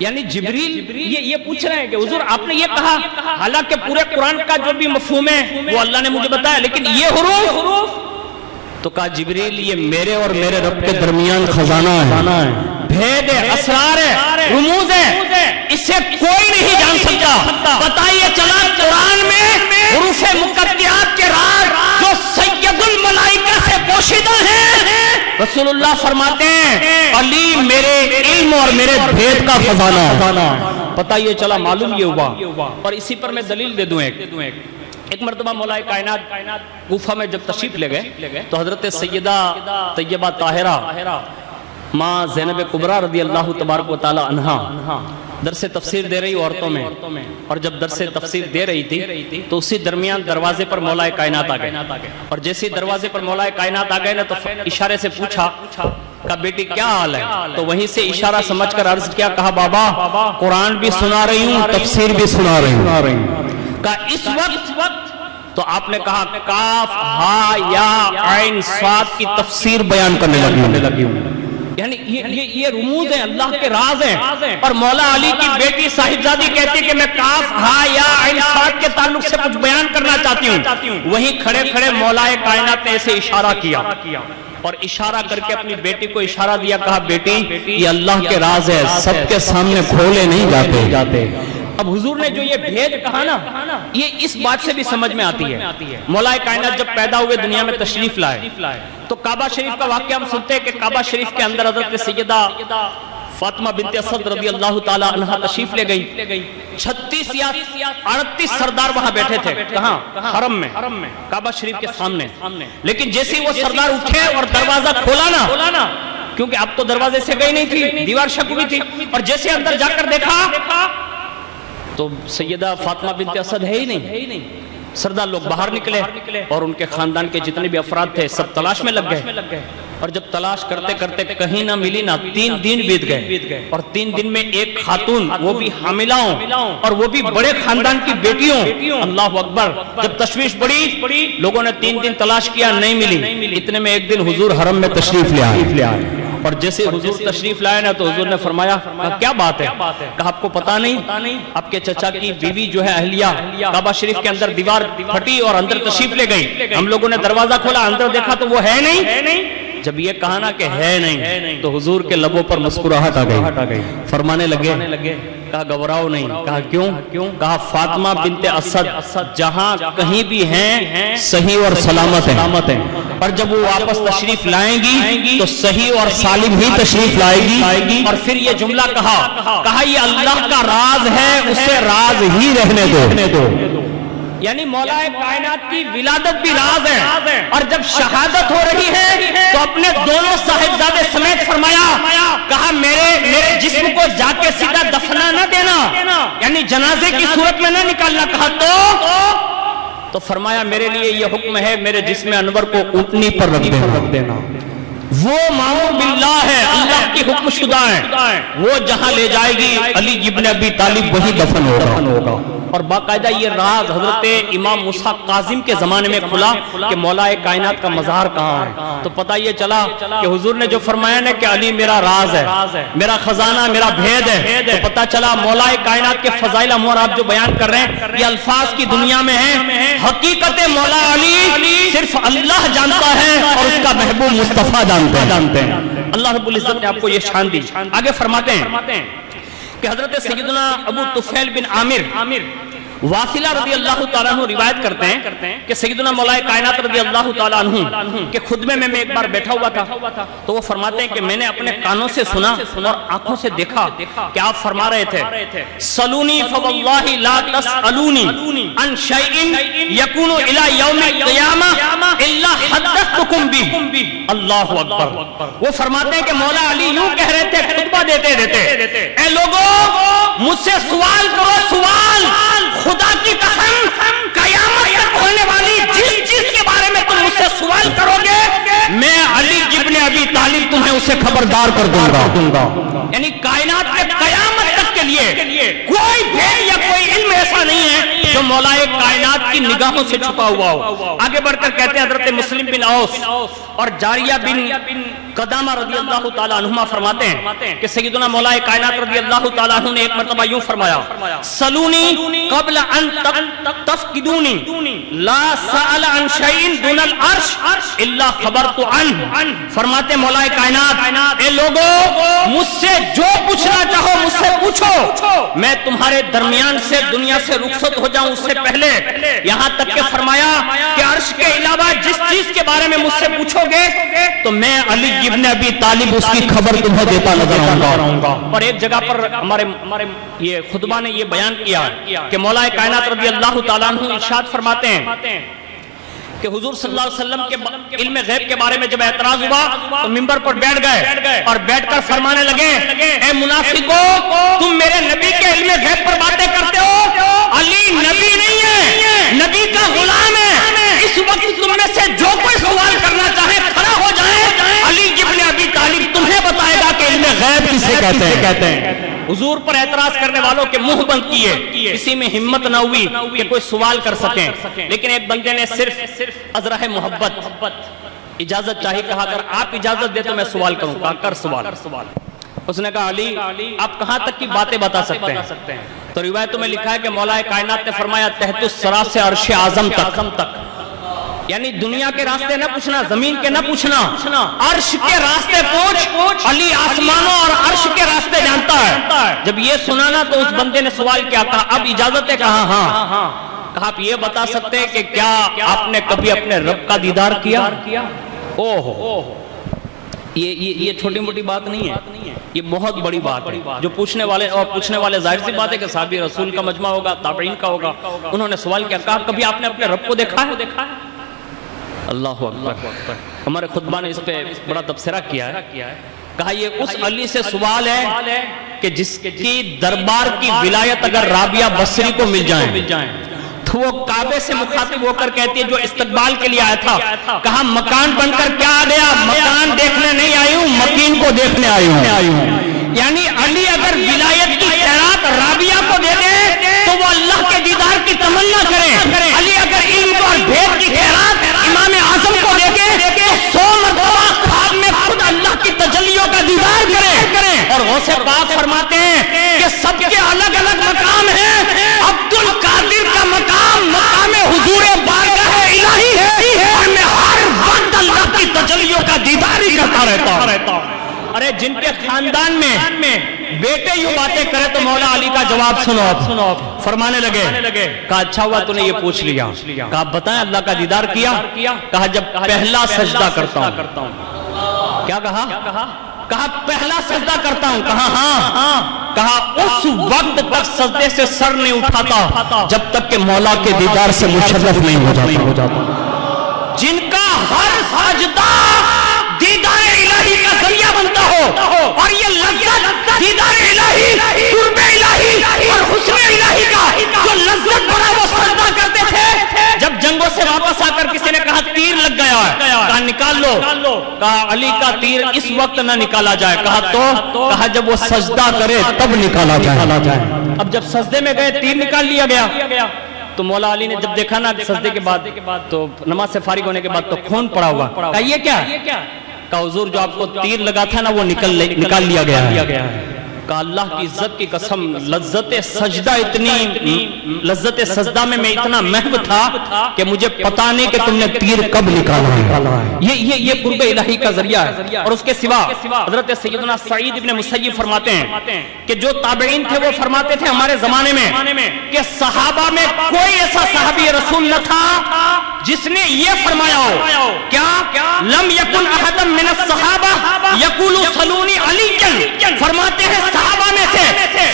یعنی جبریل یہ پوچھ رہے ہیں کہ حضور آپ نے یہ کہا، حالانکہ پورے قرآن کا جو بھی مفہوم ہے وہ اللہ نے مجھے بتایا، لیکن یہ حروف تو کہا جبریل یہ میرے اور میرے رب کے درمیان خزانہ ہے، بھید ہے، اسرار ہے، رموز ہے، اسے کوئی نہیں جان سکتا۔ پتہ یہ چلا قرآن میں حروف مقطعات کے راز جو سید الملائکہ سے پوشیدہ ہیں، رسول اللہ فرماتے ہیں علی میرے علم اور میرے بھید کا خزانہ۔ پتہ یہ چلا، معلوم یہ ہوا، اور اسی پر میں دلیل دے دوں ایک مرتبہ مولا کائنات کوفہ میں جب تشریف لے گئے تو حضرت سیدہ طیبہ طاہرہ ماں زینب کبریٰ رضی اللہ تبارک و تعالی عنہا درس تفسیر دے رہی عورتوں میں، اور جب درس تفسیر دے رہی تھی تو اسی درمیان دروازے پر مولا کائنات آ گئے، اور جیسے دروازے پر مولا کائنات آ گئے نا تو اشارے سے پوچھا کہا بیٹی کیا حال ہے، تو وہیں سے اشارہ سمجھ کر عرض کیا، کہا بابا قرآن بھی سنا رہی ہوں، تفسیر بھی سنا رہی ہوں۔ کہا اس وقت تو آپ نے کہا کاف ہا یا عین صاد کی تفسیر بیان کرنے لگی ہوں۔ یعنی یہ رموز ہیں، اللہ کے راز ہیں، اور مولا علی کی بیٹی صاحبزادی کہتی ہے کہ میں کاف ہا یا عین صاد کے تعلق سے کچھ بیان کرنا چاہتی ہوں۔ وہیں کھڑے مولا کائنات نے اسے اشارہ کیا، اور اشارہ کر کے اپنی بیٹی کو اشارہ دیا، کہا بیٹی یہ اللہ کے راز ہے، سب کے سامنے کھولے نہیں جاتے۔ اب حضور نے جو یہ بھید کہا نا یہ اس بات سے بھی سمجھ میں آتی ہے۔ مولا کائنات جب پیدا ہوئے دنیا میں تشریف لائے تو کعبہ شریف کا واقعہ ہم سنتے ہیں کہ کعبہ شریف کے اندر حضرت سیدہ فاطمہ بنت اسد رضی اللہ تعالی عنہا تشریف لے گئی، 36 یا 38 سردار وہاں بیٹھے تھے، کہاں؟ حرم میں، کعبہ شریف کے سامنے۔ لیکن جیسے وہ سردار اٹھے اور دروازہ کھولا نا، کیونکہ اب تو دروازے سے گئی نہیں تھی، دیوار شک ہوئی تھی، اور جیسے اندر جا کر دیکھا تو سیدہ فاطمہ بنت اسد ہے ہی نہیں۔ سردار لوگ باہر نکلے اور ان کے خاندان کے جتنے بھی افراد تھے سب تلاش میں لگ گئے، اور جب تلاش کرتے کرتے کہیں نہ ملی نہ 3 دن بیت گئے، اور 3 دن میں ایک خاتون، وہ بھی حاملاؤں اور وہ بھی بڑے خاندان کی بیٹیوں، اللہ اکبر، جب تشویش بڑی، لوگوں نے 3 دن تلاش کیا، نہیں ملی، اتنے میں ایک دن حضور حرم میں تشریف لے آئے، اور جیسے حضور تشریف لائے نا تو حضور نے فرمایا کیا بات ہے؟ کہا آپ کو پتا نہیں آپ کے چچا کی بیوی جو ہے اہلیہ کعبہ شریف کے اندر دیوار پھٹی اور اندر تشریف لے گئی، ہم لوگوں نے دروازہ کھولا، اندر دیکھا تو وہ ہے نہیں۔ جب یہ کہا نا کہ ہے نہیں تو حضور کے لبوں پر مسکراہٹ آ گئی، فرمانے لگے، کہا گھبراؤ نہیں، کہا کیوں؟ کہا فاطمہ بنت اسد جہاں کہیں بھی ہیں صحیح اور سلامت ہیں، اور جب وہ واپس تشریف لائیں گی تو صحیح اور سالم ہی تشریف لائے گی۔ اور پھر یہ جملہ کہا یہ اللہ کا راز ہے، اسے راز ہی رہنے دو، یعنی مولا کائنات کی ولادت بھی راز ہے، اور جب شہادت ہو رہی ہے تو اپنے دونوں صاحبزادے سمیت فرمایا، کہا میرے جسم کو جا کے سیدھا دفنا نہ دینا، یعنی جنازے کی صورت میں نہ نکالنا، کہا تو فرمایا میرے لیے یہ حکم ہے میرے جسم انور کو اونٹنی پر رکھ دینا، وہ مامور باللہ ہے، اللہ کی حکم شدہ ہے، وہ جہاں لے جائے گی علی ابن ابی طالب وہی دفن ہوگا۔ اور باقاعدہ یہ راز حضرت امام موسیٰ کاظم کے زمانے میں کھلا کہ مولا کائنات کا مزار کہاں ہے، تو پتہ یہ چلا کہ حضور نے جو فرمایا نا کہ علی میرا راز ہے، میرا خزانہ، میرا بھید ہے، تو پتہ چلا مولا کائنات کے فضائل امور آپ جو بیان کر رہے ہیں یہ الفاظ کی دنیا میں ہیں، حقیقت مولا علی صرف اللہ جانتا ہے اور اس کا محبوب مصطفیٰ جانتے ہیں۔ اللہ رب العزت نے آپ کو یہ شان دی۔ آگے فرماتے ہیں کہ حضرت سیدنا ابو طفیل بن عامر واصلہ رضی اللہ تعالیٰ عنہ روایت کرتے ہیں کہ سیدنا مولا کائنات رضی اللہ تعالیٰ عنہ کے خطبے میں ایک بار بیٹھا ہوا تھا، تو وہ فرماتے ہیں کہ میں نے اپنے کانوں سے سنا اور آنکھوں سے دیکھا کہ آپ فرما رہے تھے سلونی فواللہ لا تسألونی عن شیئن یکون الی یوم القیامہ الا حدثتکم بھی۔ اللہ اکبر۔ وہ فرماتے ہیں کہ مولا علی یوں کہہ رہے تھے خطبہ دیتے، اے لوگوں مجھ سے سوال کرو، سوال، خدا کی قسم قیامت تک ہونے والی جس چیز کے بارے میں تم مجھ سے سوال کرو گے میں علی ابن ابی طالب تمہیں اسے خبردار کر دوں گا۔ یعنی کائنات میں قیامت تک کے لیے کوئی بھید یا کوئی علم ایسا نہیں ہے جو مولا کائنات کی نگاہوں سے چھپا ہوا ہو۔ آگے بڑھ کر کہتے ہیں حضرت مسلم بن اوس اور جاریہ بن قدامہ رضی اللہ تعالیٰ عنہما فرماتے ہیں کہ سیدنا مولا کائنات رضی اللہ تعالیٰ عنہ نے ایک مرتبہ یوں فرمایا سلونی قبل ان تفقدونی لا سأل عن شیئن دون العرش الا خبرت عنہ۔ فرماتے مولا کائنات اے لوگوں مجھ سے جو پوچھنا چاہو مجھ سے پوچھو، میں تمہارے درمیان سے دنیا سے رخصت ہو جاؤں اس سے پہلے، یہاں تک کہ فرمایا کہ عرش کے علاوہ جس چیز کے بارے میں مجھ سے پوچھو گے تو میں علی ابن ابی طالب اس کی خبر تمہیں دیتا نظر آؤں گا۔ اور ایک جگہ پر ہمارے یہ خطبہ نے یہ بیان کیا کہ مولا کائنات رضی اللہ تعالیٰ عنہ ارشاد فرماتے ہیں کہ حضور صلی اللہ علیہ وسلم کے علم غیب کے بارے میں جب اعتراض ہوا تو منبر پر بیٹھ گئے اور بیٹھ کر فرمانے لگے اے منافقو تم میرے نبی کے علم غیب پر باتیں کرتے ہو، علی نبی نہیں ہے، نبی کا غلام ہے، اس وقت تم میں سے جو کوئی سوال کرنا چاہے کھڑا ہو جائے، علی ابن ابی طالب تمہیں بتائے گا کہ علم غیب کسے کہتے ہیں۔ حضور پر اعتراض کرنے والوں کے منہ بند کیے، کسی میں ہمت نہ ہوئی کہ کوئی سوال کر سکیں، لیکن ایک بندے نے صرف ازرہ محبت اجازت چاہی، کہا اگر آپ اجازت دے تو میں سوال کروں، کہا کر سوال۔ اس نے کہا علی آپ کہاں تک کی باتیں بتا سکتے ہیں؟ تو روایتوں میں لکھا ہے کہ مولا کائنات نے فرمایا تحت الثری سے عرش اعظم تک، یعنی دنیا کے راستے نہ پوچھنا، زمین کے نہ پوچھنا، عرش کے راستے پوچھ، علی آسمانوں اور عرش کے راستے جانتا ہے۔ جب یہ سنانا تو اس بندے نے سوال کیا، کہا اب اجازت ہے؟ کہا ہاں۔ کہا آپ یہ بتا سکتے ہیں کہ کیا آپ نے کبھی اپنے رب کا دیدار کیا؟ یہ چھوٹی موٹی بات نہیں ہے، یہ بہت بڑی بات ہے۔ جو پوچھنے والے ظاہر سی بات ہے کہ صحابی رسول کا مجمع ہوگا، تابعین کا ہوگا، انہوں نے سوال کیا، کہا کبھی آپ نے اپنے رب کو دیکھا ہے؟ اللہ اکبر۔ ہمارے خطبہ نے اس پہ بڑا تبصرہ کیا ہے، کہا یہ اس علی سے سوال ہے کہ جس کی دربار کی ولایت اگر رابعہ بصری کو مل جائیں تو وہ کعبے سے مخاطب ہو کر کہتی ہے جو استقبال کے لیے آیا تھا، کہا مکان بن کر کیا آ گیا؟ مکان دیکھنے نہیں آئی ہوں، مکین کو دیکھنے آئی ہوں۔ یعنی علی اگر ولایت کی خیرات رابعہ کو دے دے تو وہ اللہ کے دیدار کی تمنا کرے، علی اگر علم اور بھید کی خیرات امام اعظم کو دے دے تو 100 مرتبہ خواب میں خود اللہ کی تجلیوں کا دیدار کرے۔ اور غوث پاک فرماتے ہیں کہ سب کے الگ الگ مقام ہیں، عبد القادر کا مقام مقام حضور بارگاہ الہی ہے، اور میں ہر وقت اللہ کی تجلیوں کا دیدار ہی کرتا رہتا ہوں۔ ارے جن کے خاندان میں بیٹے یوں باتیں کرے تو مولا علی کا جواب سنو، فرمانے لگے، کہا اچھا ہوا تو نے یہ پوچھ لیا، کہا بتائیں اللہ کا دیدار کیا؟ کہا جب پہلا سجدہ کرتا ہوں۔ کیا کہا پہلا سجدہ کرتا ہوں۔ کہا ہاں۔ کہا اس وقت تک سجدے سے سر نہیں اٹھاتا جب تک کہ مولا کے دیدار سے مشرف نہیں ہو جاتا۔ جن کا ہر سجدہ دیدار الہی کا ذریعہ بنتا ہو، اور یہ لذت دیدار الہی، قرب الہی اور حسن الہی کا جو لذت بنا وہ سجدہ کرتے تھے۔ جب جنگوں سے واپس آ کر کسی نے کہا تیر لگ گیا ہے، کہا نکال لو، کہا علی کا تیر اس وقت نہ نکالا جائے، کہا جب وہ سجدہ کرے تب نکالا جائے۔ اب جب سجدے میں گئے تیر نکال لیا گیا، تو مولا علی نے جب دیکھا نا سجدے کے بعد تو نماز سے فارغ ہونے کے بعد تو خون پڑا ہوا، کہا یہ کیا؟ کہا حضور جو آپ کو تیر لگا تھا نا وہ نکال لیا گیا ہے۔ کہا اللہ کی عزت کی قسم، لذت سجدہ میں اتنا محو تھا کہ مجھے پتا نہیں کہ تم نے تیر کب نکالا ہے۔ یہ قرب الہی کا ذریعہ ہے۔ اور اس کے سوا حضرت سیدنا سعید ابن مسیب فرماتے ہیں کہ جو تابعین تھے وہ فرماتے تھے ہمارے زمانے میں کہ صحابہ میں کوئی ایسا صحابی رسول نہ تھا جس نے یہ فرمایا ہو، کیا لم یکن احد من الصحابہ یقول صلونی علی، فرماتے ہیں صحابہ میں سے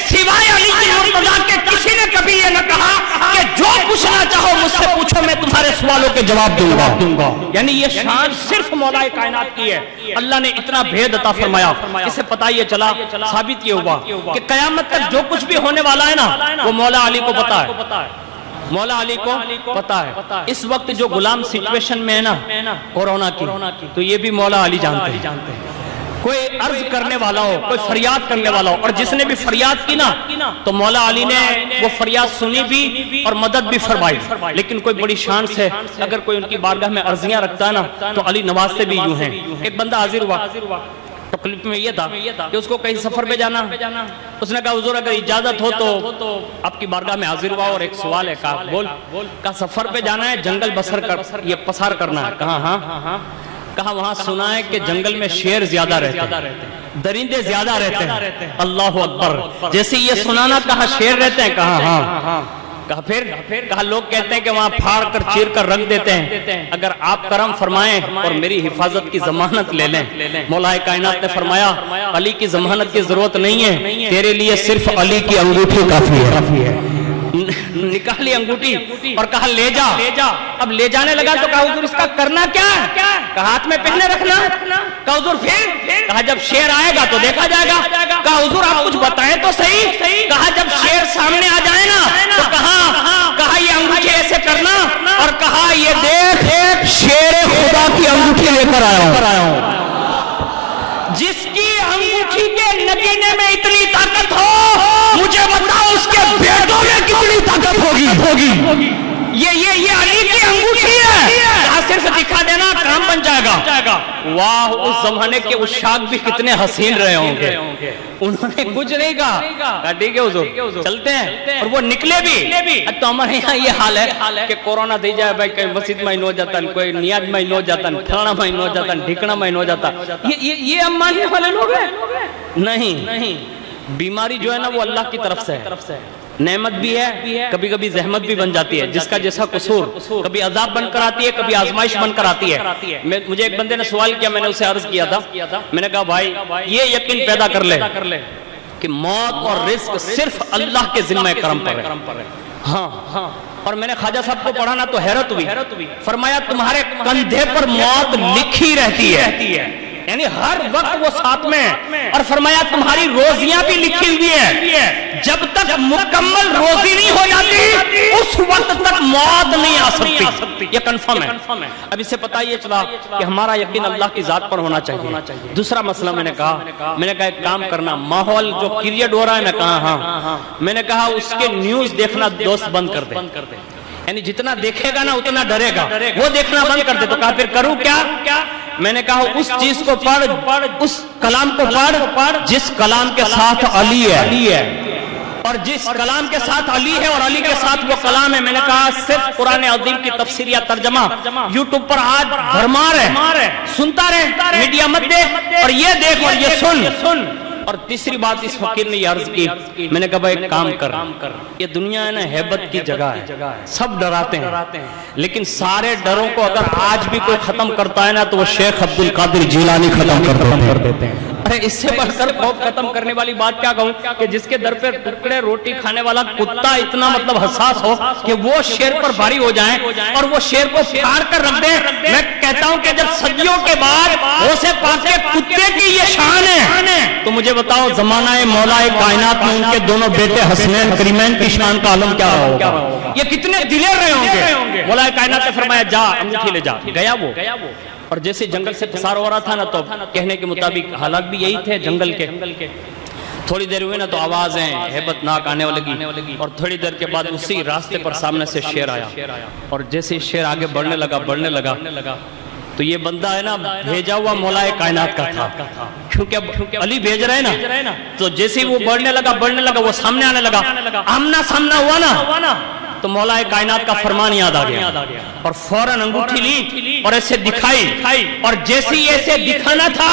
سوائے علی مرتضیٰ کے کسی نے کبھی یہ نہ کہا کہ جو پوچھنا چاہو مجھ سے پوچھو میں تمہارے سوالوں کے جواب دوں گا۔ یعنی یہ شان صرف مولا کائنات کی ہے۔ اللہ نے اتنا بھید عطا فرمایا، اسے پتہ یہ چلا، ثابت یہ ہوا کہ قیامت تک جو کچھ بھی ہونے والا ہے نا وہ مولا علی کو پتہ ہے، مولا علی کو پتہ ہے۔ اس وقت جو غلام سچویشن میں ہے نا کورونا کی، تو یہ بھی مولا علی جانتے ہیں۔ کوئی عرض کرنے والا ہو، کوئی فریاد کرنے والا ہو، اور جس نے بھی فریاد کی نا تو مولا علی نے وہ فریاد سنی بھی اور مدد بھی فرمائی۔ لیکن کوئی بڑی شان سے اگر کوئی ان کی بارگاہ میں عرضیاں رکھتا ہے نا تو علی نوازتے بھی یوں ہیں۔ ایک بندہ حاضر ہوا تو کلپ میں یہ تھا کہ اس کو کہیں سفر پہ جانا، اس نے کہا حضور اگر اجازت ہو تو آپ کی بارگاہ میں حاضر ہوا اور ایک سوال ہے۔ کہا سفر پہ جانا ہے، جنگل بسر یہ پسار کرنا ہے۔ کہا ہاں۔ کہا وہاں سنا ہے کہ جنگل میں شیر زیادہ رہتے ہیں، درندے زیادہ رہتے ہیں۔ اللہ اکبر، جیسے یہ سنانا کہا شیر رہتے ہیں، کہا ہاں۔ کہا پھر؟ کہا لوگ کہتے ہیں کہ وہاں پھاڑ کر چیر کر رکھ دیتے ہیں، اگر آپ کرم فرمائیں اور میری حفاظت کی ضمانت لے لیں۔ مولا کائنات نے فرمایا علی کی ضمانت کی ضرورت نہیں ہے، تیرے لیے صرف علی کی انگوٹھی کافی ہے۔ نکالی انگوٹھی اور کہا لے جا۔ اب لے جانے لگا تو کہا حضور اس کا کرنا کیا ہے؟ کہا ہاتھ میں پہنے رکھنا۔ کہا حضور پھر؟ کہا جب شیر آئے گا تو دیکھا جائے گا۔ کہا حضور آپ کچھ بتائیں تو صحیح۔ کہا جب شیر سامنے آ جائے نا تو کہا یہ انگوٹھی ایسے کرنا، اور کہا یہ دیکھ شیر خدا کی انگوٹھی لے کر آیا ہوں۔ جس کی انگوٹھی کے نگینے میں اتنی طاقت ہو مجھے بتاؤ اس کے بیٹوں میں کتنی طاقت ہوگی۔ یہ علی کی انگوٹھی ہے، صرف دکھا دینا کام بن جائے گا۔ واہ، اس زمانے کے عشاق بھی کتنے حسین رہے ہوں گے۔ انہوں نے کچھ نہیں کہا، ٹھیک ہے حضور چلتے ہیں، اور وہ نکلے بھی۔ تو ہمارے یہاں یہ حال ہے کہ کورونا دی جائے بھائی کہیں مسجد میں ہو جاتا ہے، کوئی نیاز میں ہو جاتا ہے، پھلانا میں ہو جاتا ہے، ڈھکنا میں ہو جاتا ہے۔ یہ ہم ماننے والے لوگ ہیں؟ نہیں، بیماری جو ہے نا وہ اللہ کی طرف سے ہے، نعمت بھی ہے، کبھی کبھی زحمت بھی بن جاتی ہے، جس کا جیسا قصور، کبھی عذاب بن کر آتی ہے، کبھی آزمائش بن کر آتی ہے۔ مجھے ایک بندے نے سوال کیا، میں نے اسے عرض کیا تھا، میں نے کہا بھائی یہ یقین پیدا کر لے کہ موت اور رزق صرف اللہ کے ذمہ کرم پر ہے۔ ہاں، اور میں نے خواجہ صاحب کو پڑھانا تو حیرت ہوئی، فرمایا تمہارے کندھے پر موت لکھی رہتی ہے، یعنی ہر وقت وہ ساتھ میں ہے، اور فرمایا تمہاری روزیاں بھی لکھی ہوئی ہے، جب تک مکمل روزی نہیں ہو جاتی اس وقت تک موت نہیں آ سکتی، یہ کنفرم ہے۔ اب اس سے پتہ یہ چلا کہ ہمارا یقین اللہ کی ذات پر ہونا چاہیے۔ دوسرا مسئلہ میں نے کہا ایک کام کرنا، ماحول جو کریٹ ہو رہا ہے، میں کہا ہاں، میں نے کہا اس کے نیوز دیکھنا دوست بند کر دے، یعنی جتنا دیکھے گا نا اتنا ڈرے گا، وہ دیکھنا بند کر دے۔ تو کہا پھر کروں کیا؟ میں نے کہا اس چیز کو پڑھ، اس کلام کو پڑھ جس کلام کے ساتھ علی ہے، اور جس کلام کے ساتھ علی ہے اور علی کے ساتھ وہ کلام ہے۔ میں نے کہا صرف قرآن عظیم کی تفسیر یا ترجمہ یوٹیوب پر آج بھرمار ہے، سنتا رہے، میڈیا مت دیکھ، اور یہ دیکھ اور یہ سن۔ اور تیسری بات اس فقیر نے یہ عرض کی، میں نے کہا بھائی ایک کام کر، یہ دنیا ہے نا ہیبت کی جگہ ہے، سب ڈراتے ہیں، لیکن سارے ڈروں کو اگر آج بھی کوئی ختم کرتا ہے نا تو وہ شیخ عبد القادر جیلانی ختم کر دیتے ہیں۔ ارے اس سے بڑھ کر خوف ختم کرنے والی بات کیا کہوں کہ جس کے در پہ ٹکڑے روٹی کھانے والا کتا اتنا حساس ہو کہ وہ شیر پر بھاری ہو جائیں اور وہ شیر کو پھاڑ کر رکھ دیں۔ میں کہتا ہوں کہ جب صدیوں کے بعد غوث پاک کے کتے کی یہ شان ہے تو مجھے بتاؤ زمانہ مولا کائنات میں ان کے دونوں بیٹے حسنین کریمین کی شان کا عالم کیا ہوگا؟ یہ کتنے دلیر رہے ہوں گے۔ مولا کائنات نے فرمایا جا انگوٹھی لے جا، گیا وہ، اور جیسے جنگل سے پسار ہو رہا تھا نا تو کہنے کے مطابق حالات بھی یہی تھے جنگل کے، تھوڑی دیر ہوئی نا تو آوازیں ہیبت ناک آنے لگی، اور تھوڑی دیر کے بعد اسی راستے پر سامنے سے شیر آیا، اور جیسے شیر آگے بڑھنے لگا تو یہ بندہ ہے نا بھیجا ہوا مولا کائنات کا تھا، کیونکہ علی بھیج رہے نا، تو جیسے ہی وہ بڑھنے لگا وہ سامنے آنے لگا، آمنا سامنا ہوا نا تو مولا کائنات کا فرمان یاد آ گیا، اور فوراً انگوٹھی لی اور ایسے دکھائی، اور جیسے ہی ایسے دکھانا تھا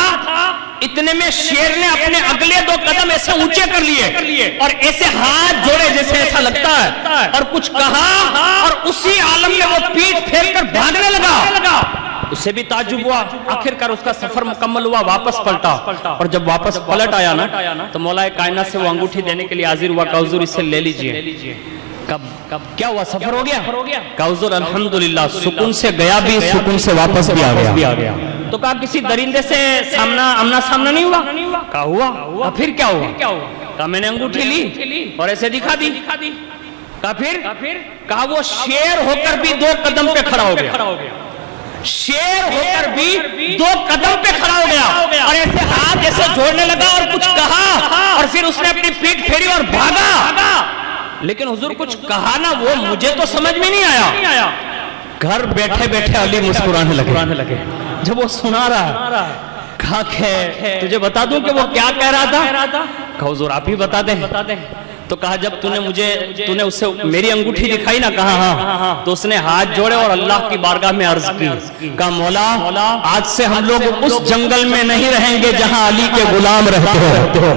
اتنے میں شیر نے اپنے اگلے 2 قدم ایسے اونچے کر لیے اور ایسے ہاتھ جوڑے جیسے ایسا لگتا ہے، اور کچھ کہا، اور اسی عالم میں وہ پیٹ پھیر کر بھاگنے لگا۔ اسے بھی تعجب ہوا، آخر کار اس کا سفر مکمل ہوا، واپس پلٹا، اور جب واپس پلٹ آیا نا تو مولا کائنات سے وہ انگوٹھی دینے کے لیے حاضر ہوا کہ حضور اسے لے لیجئے۔ کب کیا ہوا؟ سفر ہو گیا؟ کہا حضور الحمدللہ سکون سے گیا بھی، سکون سے واپس بھی آ گیا۔ تو کہا کسی درندے سے آمنا سامنا نہیں ہوا؟ کہا ہوا۔ کہا پھر کیا ہوا؟ کہا میں نے انگوٹھی لی اور ایسے دکھا دی۔ کہا پھر؟ کہا وہ شیر ہو کر بھی 2 قدم پہ کھڑا ہو گیا، شیر ہو کر بھی 2 قدم پہ کھڑا ہو گیا، اور ایسے ہاتھ ایسے جوڑنے لگا اور کچھ کہا، اور پھر اس نے اپنی پیٹھ پھیری اور بھاگا۔ لیکن حضور کچھ کہا نا وہ مجھے تو سمجھ میں نہیں آیا۔ گھر بیٹھے بیٹھے علی مسکرانے لگے جب وہ سنا رہا۔ کہا کہ تجھے بتا دوں کہ وہ کیا کہہ رہا تھا؟ کہا حضور آپ ہی بتا دیں۔ تو کہا جب تو نے اسے میری انگوٹھی دکھائی نا، کہا ہاں، تو اس نے ہاتھ جوڑے اور اللہ کی بارگاہ میں عرض کی، کہا مولا آج سے ہم لوگ اس جنگل میں نہیں رہیں گے جہاں علی کے غلام رہتے ہو،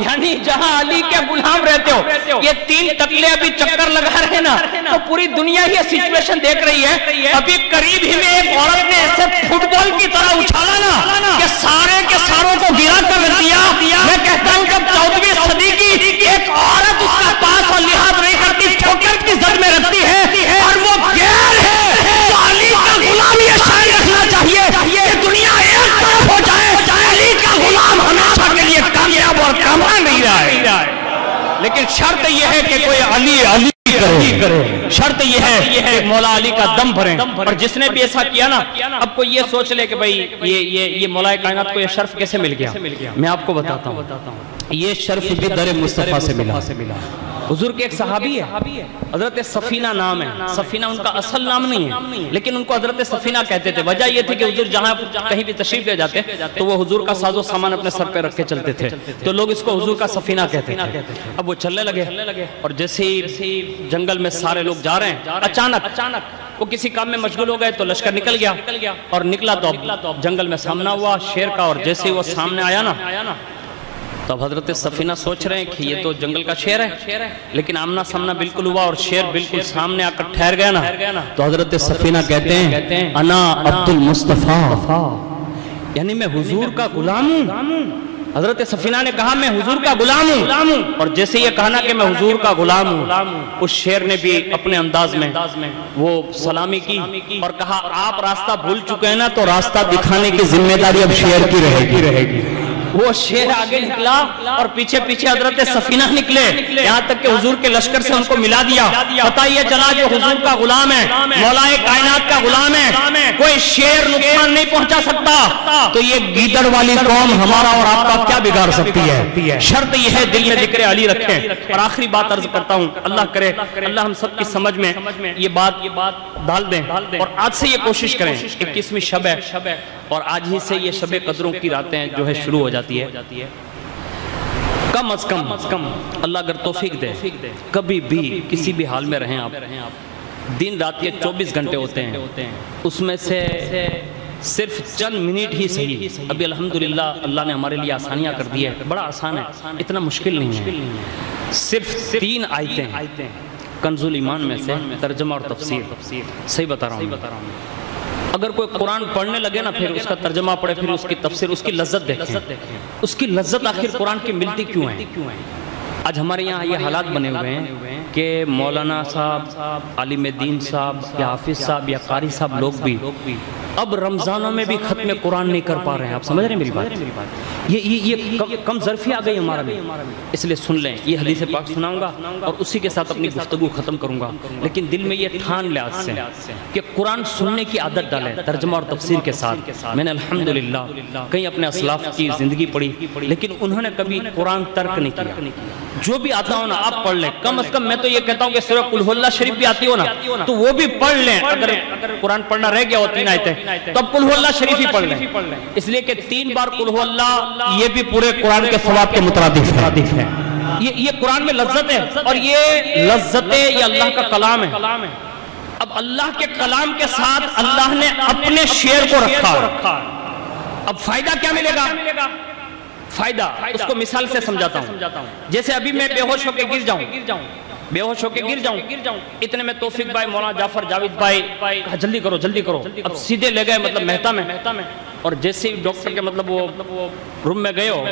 یعنی جہاں علی کے غلام رہتے ہو۔ یہ 3 ٹکلے ابھی چکر لگا رہے نا تو پوری دنیا یہ سچویشن دیکھ رہی ہے۔ ابھی قریب ہی میں ایک عورت نے ایسے فٹ بال کی طرح اچھالا نا کہ سارے کے ساروں کو گرا کر رکھ دیا۔ میں کہتا ہوں جب 14ویں صدی کی ایک عورت اس کا پاس اور لحاظ نہیں کرتی، ٹھوکر کی زد میں رکھتی ہے اور وہ غیر ہے، تو علی کا غلام یہ شاید رکھنا چاہیے کہ دنیا ایک طرف ہو جائے، علی کا غلام ہمیشہ کے لیے کامیاب اور کامیاب نہیں رہا ہے۔ لیکن شرط یہ ہے کہ کوئی علی کرے، شرط یہ ہے کہ مولا علی کا دم بھریں، اور جس نے بھی ایسا کیا نا اب کوئی یہ سوچ لے کہ بھئی یہ مولا کائنات کو یہ شرف کیسے مل گیا؟ میں آپ کو بتاتا ہوں، یہ شرف بھی در مصطفیٰ سے ملا۔ حضور کے ایک صحابی ہے، حضرت سفینہ نام ہے، سفینہ ان کا اصل نام نہیں ہے لیکن ان کو حضرت سفینہ کہتے تھے۔ وجہ یہ تھی کہ حضور جہاں کہیں بھی تشریف لے جاتے تو وہ حضور کا ساز و سامان اپنے سر پہ رکھ کے چلتے تھے، تو لوگ اس کو حضور کا سفینہ کہتے تھے۔ اب وہ چلنے لگے اور جیسے ہی جنگل میں سارے لوگ جا رہے ہیں، اچانک وہ کسی کام میں مشغول ہو گئے تو لشکر نکل گیا، اور نکلا تو جنگل میں سامنا ہوا شیر کا، اور جیسے ہی وہ سامنے آیا نا تو اب حضرت سفینہ سوچ رہے ہیں کہ یہ تو جنگل کا شیر ہے، لیکن آمنا سامنا بالکل ہوا اور شیر بالکل سامنے آ کر ٹھہر گیا نا، تو حضرت سفینہ کہتے ہیں انا عبد المصطفیٰ، یعنی میں حضور کا غلام ہوں، حضرت سفینہ نے کہا میں حضور کا غلام ہوں، اور جیسے یہ کہا نا کہ میں حضور کا غلام ہوں، اس شیر نے بھی اپنے انداز میں وہ سلامی کی اور کہا آپ راستہ بھول چکے ہیں نا، تو راستہ دکھانے کی ذمہ داری اب شیر کی رہے گی۔ وہ شیر آگے نکلا اور پیچھے پیچھے حضرت سفینہ نکلے، یہاں تک کہ حضور کے لشکر سے ان کو ملا دیا۔ پتہ یہ چلا جو حضور کا غلام ہے، مولا کائنات کا غلام ہے، کوئی شیر نقصان نہیں پہنچا سکتا، تو یہ گیدڑ والی قوم ہمارا اور آپ کا کیا بگاڑ سکتی ہے؟ شرط یہ ہے دل میں ذکر علی رکھیں۔ اور آخری بات عرض کرتا ہوں، اللہ کرے اللہ ہم سب کی سمجھ میں یہ بات ڈال دیں، اور آج سے یہ کوشش کریں، 21ویں شب ہے اور آج ہی سے یہ شب قدروں کی راتیں جو ہے شروع ہو جاتی ہے۔ کم از کم اللہ اگر توفیق دے، کبھی بھی کسی بھی حال میں رہیں آپ، دن رات کے 24 گھنٹے ہوتے ہیں، اس میں سے صرف چند منٹ ہی صحیح، ابھی الحمدللہ اللہ نے ہمارے لیے آسانیاں کر دی ہے، بڑا آسان ہے، اتنا مشکل نہیں ہے، صرف 3 آیتیں کنز الایمان میں سے ترجمہ اور تفسیر، صحیح بتا رہا ہوں۔ اگر کوئی قرآن پڑھنے لگے نا، پھر اس کا ترجمہ پڑھے، پھر اس کی تفسیر، اس کی لذت دیکھیں، اس کی لذت آخر قرآن کی ملتی کیوں ہے؟ آج ہمارے یہاں یہ حالات بنے ہوئے ہیں کہ مولانا صاحب، عالم دین صاحب یا حافظ صاحب یا قاری صاحب لوگ بھی اب رمضانوں میں بھی ختم قرآن نہیں کر پا رہے ہیں۔ آپ سمجھ رہے ہیں میری بات؟ یہ کم ظرفی آ گئی ہمارا میں، اس لیے سن لیں، یہ حدیث پاک سناؤں گا اور اسی کے ساتھ اپنی گفتگو ختم کروں گا، لیکن دل میں یہ ٹھان لے آج سے کہ قرآن سننے کی عادت ڈالیں ترجمہ اور تفسیر کے ساتھ۔ میں نے الحمدللہ کئی اپنے اسلاف کی زندگی پڑھی، لیکن انہوں نے کبھی قرآن ترک نہیں کیا۔ جو بھی آتا ہو نا آپ پڑھ لیں، کم از کم میں تو یہ کہتا ہوں کہ سورہ قل ہو اللہ شریف بھی آتی ہو نا تو وہ بھی پڑھ لیں، اگر قرآن پڑھنا رہ گیا ہو 3 آیتیں تو اب قل ہو اللہ شریف ہی پڑھ لیں، اس لیے کہ 3 بار قل ہو اللہ یہ بھی پورے قرآن کے ثواب کے مترادف ہے۔ یہ قرآن میں لذت ہے، اور یہ لذت یہ اللہ کا کلام ہے۔ اب اللہ کے کلام کے ساتھ اللہ نے اپنے شعر کو رکھا، اب فائدہ کیا ملے گا؟ فائدہ اس کو مثال سے سمجھاتا ہوں، جیسے ابھی میں بے ہوش ہو کے گر جاؤں، اتنے میں توفیق بھائی، مولانا جعفر جاوید بھائی جلدی کرو، اب سیدھے لے گئے مطلب مہتا میں، اور جیسے ڈاکٹر کے مطلب وہ روم میں گئے ہو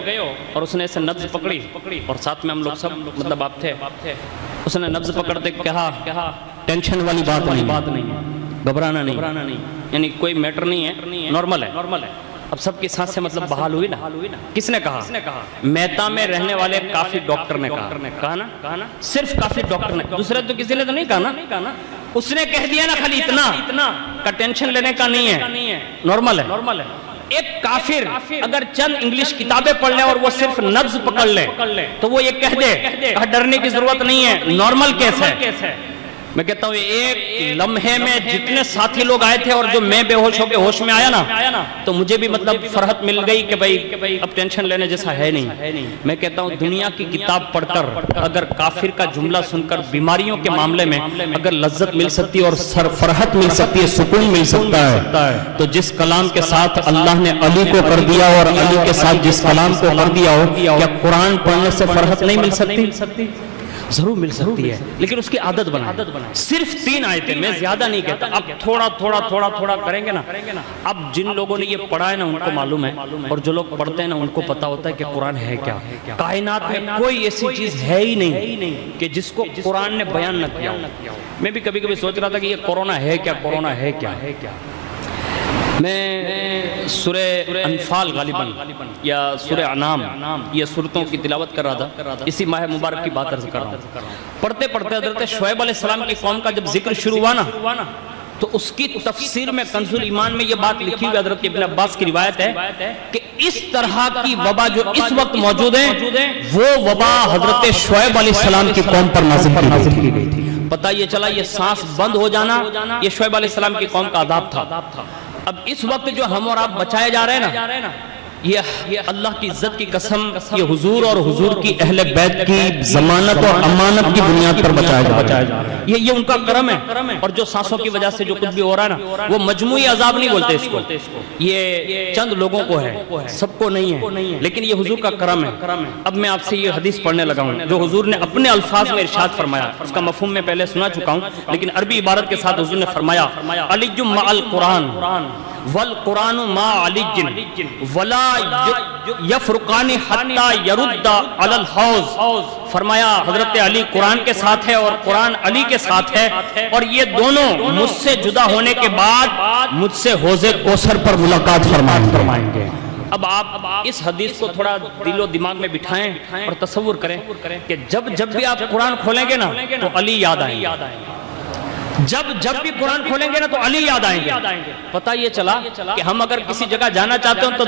اور اس نے ایسے نبض پکڑی، اور ساتھ میں ہم لوگ سب مطلب آپ تھے، اس نے نبض پکڑتے کہا ٹینشن والی بات نہیں ہے، گھبرانا نہیں، یعنی کوئی میٹر نہیں ہے، نارمل ہے۔ اب سب کی سانس سے مطلب بحال ہوئی نا، کس نے کہا؟ مہتا میں رہنے والے کافی ڈاکٹر نے کہا نا، صرف کافی ڈاکٹر نے، دوسرے تو کسی نے تو نہیں کہا نا، اس نے کہہ دیا نا خالی اتنا کا ٹینشن لینے کا نہیں ہے، نارمل ہے۔ ایک کافر اگر چند انگلش کتابیں پڑھ لے اور وہ صرف نبض پکڑ لے تو وہ یہ کہہ دے ڈرنے کی ضرورت نہیں ہے، نارمل کیس ہے۔ میں کہتا ہوں ایک لمحے میں جتنے ساتھی لوگ آئے تھے اور جو میں بے ہوش ہو کے ہوش میں آیا نا تو مجھے بھی مطلب فرحت مل گئی کہ بھئی اب ٹینشن لینے جیسا ہے نہیں۔ میں کہتا ہوں دنیا کی کتاب پڑھ کر اگر کافر کا جملہ سن کر بیماریوں کے معاملے میں اگر لذت مل سکتی ہے اور فرحت مل سکتی ہے، سکون مل سکتا ہے، تو جس کلام کے ساتھ اللہ نے علی کو کر دیا اور علی کے ساتھ جس کلام کو کر دیا ہو، کیا قرآن پڑھنے سے فرحت نہیں مل سکتی؟ ضرور مل سکتی ہے، لیکن اس کی عادت بنائیں۔ صرف 3 آیتیں، میں زیادہ نہیں کہتا، اب تھوڑا کریں گے نا۔ اب جن لوگوں نے یہ پڑھا ہے نا ان کو معلوم ہے، اور جو لوگ پڑھتے ہیں نا ان کو پتا ہوتا ہے کہ قرآن ہے کیا۔ کائنات میں کوئی ایسی چیز ہے ہی نہیں کہ جس کو قرآن نے بیان نہ کیا۔ میں بھی کبھی سوچ رہا تھا کہ یہ کورونا ہے کیا۔ میں سورہ انفال غالباً یا سورہ انعام یہ سورتوں کی تلاوت کر رہا تھا، اسی ماہ مبارک کی بات عرض کر رہا ہوں۔ پڑھتے حضرت شعیب علیہ السلام کی قوم کا جب ذکر شروع ہوا نا تو اس کی تفسیر میں کنز الایمان میں یہ بات لکھی ہوئی حضرت ابن عباس کی روایت ہے کہ اس طرح کی وبا جو اس وقت موجود ہے وہ وبا حضرت شعیب علیہ السلام کی قوم پر نازل کی گئی تھی۔ پتہ یہ چلا یہ سانس بند ہو جانا یہ شعیب علیہ السلام کی قوم کا عذاب تھا۔ اب اس وقت جو ہم اور آپ بچائے جا رہے ہیں نا، یہ اللہ کی عزت کی قسم، یہ حضور اور حضور کی اہل بیت کی ضمانت اور امانت کی بنیاد پر بچایا جا رہا ہے۔ یہ ان کا کرم ہے، اور جو سانسوں کی وجہ سے جو کچھ بھی ہو رہا ہے نا وہ مجموعی عذاب نہیں بولتے اس کو، یہ چند لوگوں کو ہے، سب کو نہیں ہے، لیکن یہ حضور کا کرم ہے۔ اب میں آپ سے یہ حدیث پڑھنے لگا ہوں جو حضور نے اپنے الفاظ میں ارشاد فرمایا، اس کا مفہوم میں پہلے سنا چکا ہوں، لیکن عربی عبارت کے ساتھ حضور نے فرمایا علی مع القرآن والقرآن ما علی ولا یفرقان حتی یرد علی الحوض، فرمایا حضرت علی قرآن کے ساتھ ہے اور قرآن علی کے ساتھ ہے، اور یہ دونوں مجھ سے جدا ہونے کے بعد مجھ سے حوض کوثر پر ملاقات فرمائیں گے۔ اب آپ اس حدیث کو تھوڑا دل و دماغ میں بٹھائیں اور تصور کریں کہ جب بھی آپ قرآن کھولیں گے نا تو علی یاد آئیں گے، جب بھی قرآن کھولیں گے نا تو علی یاد آئیں گے۔ پتہ یہ چلا کہ ہم اگر کسی جگہ جانا چاہتے ہیں تو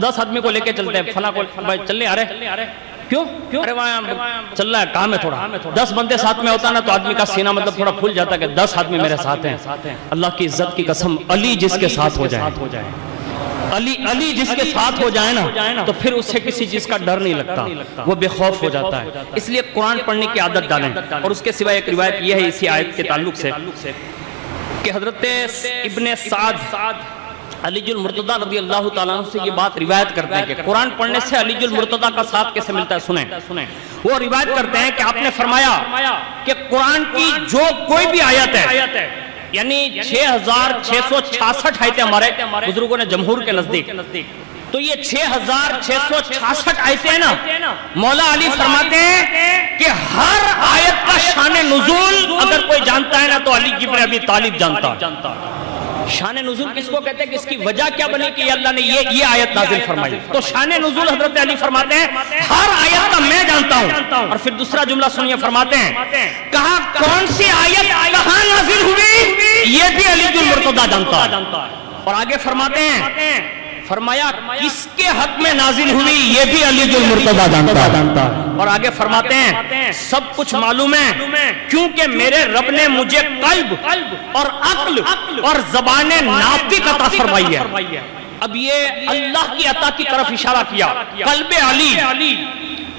10 آدمی کو لے کے چلتے ہیں، فلاں کو بھائی چلنے آ رہے، کیوں؟ ارے وہاں چل رہا ہے، کام ہے تھوڑا۔ 10 بندے ساتھ میں ہوتا نا تو آدمی کا سینہ مطلب تھوڑا پھول جاتا کہ 10 آدمی میرے ساتھ ہیں۔ اللہ کی عزت کی قسم، علی جس کے ساتھ ہو جائے، علی جس کے ساتھ ہو جائے نا تو پھر اس سے کسی چیز کا ڈر نہیں لگتا، وہ بے خوف ہو جاتا ہے۔ اس لیے قرآن پڑھنے کی عادت ڈالیں۔ اور اس کے سوا ایک روایت یہ ہے اسی آیت کے تعلق سے کہ حضرت ابن سعد علی المرتضی رضی اللہ تعالیٰ عنہ سے یہ بات روایت کرتے ہیں کہ قرآن پڑھنے سے علی المرتضی کا ساتھ کیسے ملتا ہے، سنیں۔ وہ روایت کرتے ہیں کہ آپ نے فرمایا کہ قرآن کی جو کوئی بھی آیت ہے، یعنی 6666 آیتیں ہمارے بزرگوں نے جمہور کے نزدیک، تو یہ 6666 آیتیں ہیں نا، مولا علی فرماتے ہیں کہ ہر آیت کا شان نزول اگر کوئی جانتا ہے نا تو علی ابن ابی طالب جانتا ہے۔ شان نزول کس کو کہتے ہیں کہ اس کی وجہ کیا بنی کہ اللہ نے یہ آیت نازل فرمائی، تو شان نزول حضرت علی فرماتے ہیں ہر آیت کا میں جانتا ہوں۔ اور پھر دوسرا جملہ سنیے، فرماتے ہیں کہا کون سی آیت کہاں نازل ہوئی یہ بھی علی المرتضی جانتا ہے، اور آگے فرماتے ہیں فرمایا کس کے حق میں نازل ہوئی یہ بھی علی المرتضی جانتا ہے، اور آگے فرماتے ہیں سب کچھ معلوم ہے کیونکہ میرے رب نے مجھے قلب اور عقل اور زبان ناطق عطا فرمائی ہے۔ اب یہ اللہ کی عطا کی طرف اشارہ کیا،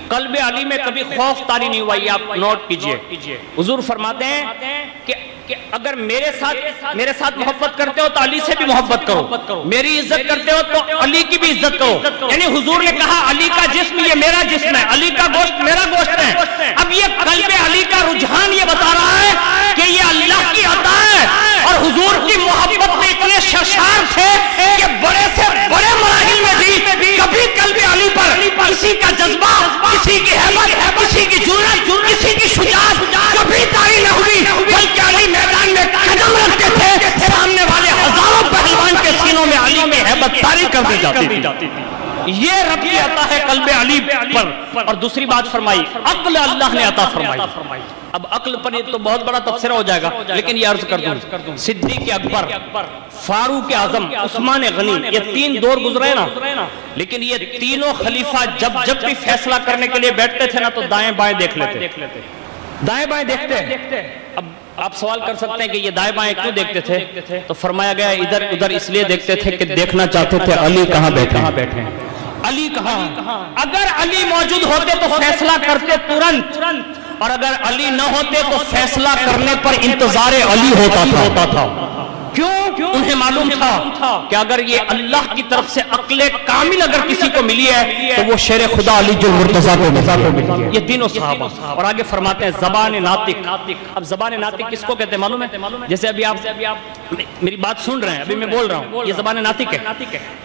قلب علی میں کبھی خوف طاری نہیں ہوا، یہ آپ نوٹ کیجئے۔ حضور فرماتے ہیں کہ اگر میرے ساتھ محبت کرتے ہو تو علی سے بھی محبت کرو، میری عزت کرتے ہو تو علی کی بھی عزت کرو۔ یعنی حضور نے کہا علی کا جسم یہ میرا جسم ہے، علی کا گوشت میرا گوشت ہے۔ اب یہ قلب علی کا رجحان یہ بتا رہا ہے کہ یہ اللہ کی عطا ہے، اور حضور کی محبت میں اتنے شرشار تھے کہ بڑے سے بڑے مراحل میں بھی کبھی قلب علی پر کسی کا جذبہ، کسی کی ہمت، کسی کی جرأت، کسی کی شجاعت کبھی طاری نہ ہوئی، بلکہ علی میدان میں قدم رکھتے تھے، سامنے والے ہزاروں پہلوان کے سینوں میں علی کی ہیبت طاری کر دی جاتی تھی۔ یہ رب کی عطا ہے قلب علی پر۔ اور دوسری بات فرمائی عقل اللہ نے عطا فرمائی۔ اب عقل پر یہ تو بہت بڑا تبصرہ ہو جائے گا، لیکن یہ عرض کر دوں صدیق اکبر، فاروق اعظم، عثمان غنی، یہ 3 دور گزرے نا، لیکن یہ تینوں خلیفہ جب بھی فیصلہ کرنے کے لیے بیٹھتے تھے نا تو دائیں بائیں دیکھ لیتے، دائیں بائیں دیکھتے۔ اب آپ سوال کر سکتے ہیں کہ یہ دائیں بائیں کیوں دیکھتے تھے، تو فرمایا گیا ادھر ادھر اس لیے دیکھتے تھے کہ دیکھنا چاہتے تھے علی کہاں بیٹھے ہیں، علی کہاں۔ اگر علی موجود ہوتے تو فیصلہ کرتے ترنت، اور اگر علی نہ ہوتے تو فیصلہ کرنے پر انتظار علی ہوتا تھا۔ کیوں؟ انہیں معلوم تھا کہ اگر یہ اللہ کی طرف سے عقل کامل اگر کسی کو ملی ہے تو وہ شیر خدا علی المرتضی کو ملی ہے، یہ تینوں صحابہ۔ اور آگے فرماتے ہیں زبان ناطق۔ اب زبان ناطق کس کو کہتے ہیں معلوم ہے؟ جیسے ابھی آپ میری بات سن رہے ہیں، ابھی میں بول رہا ہوں، یہ زبان ناطق ہے،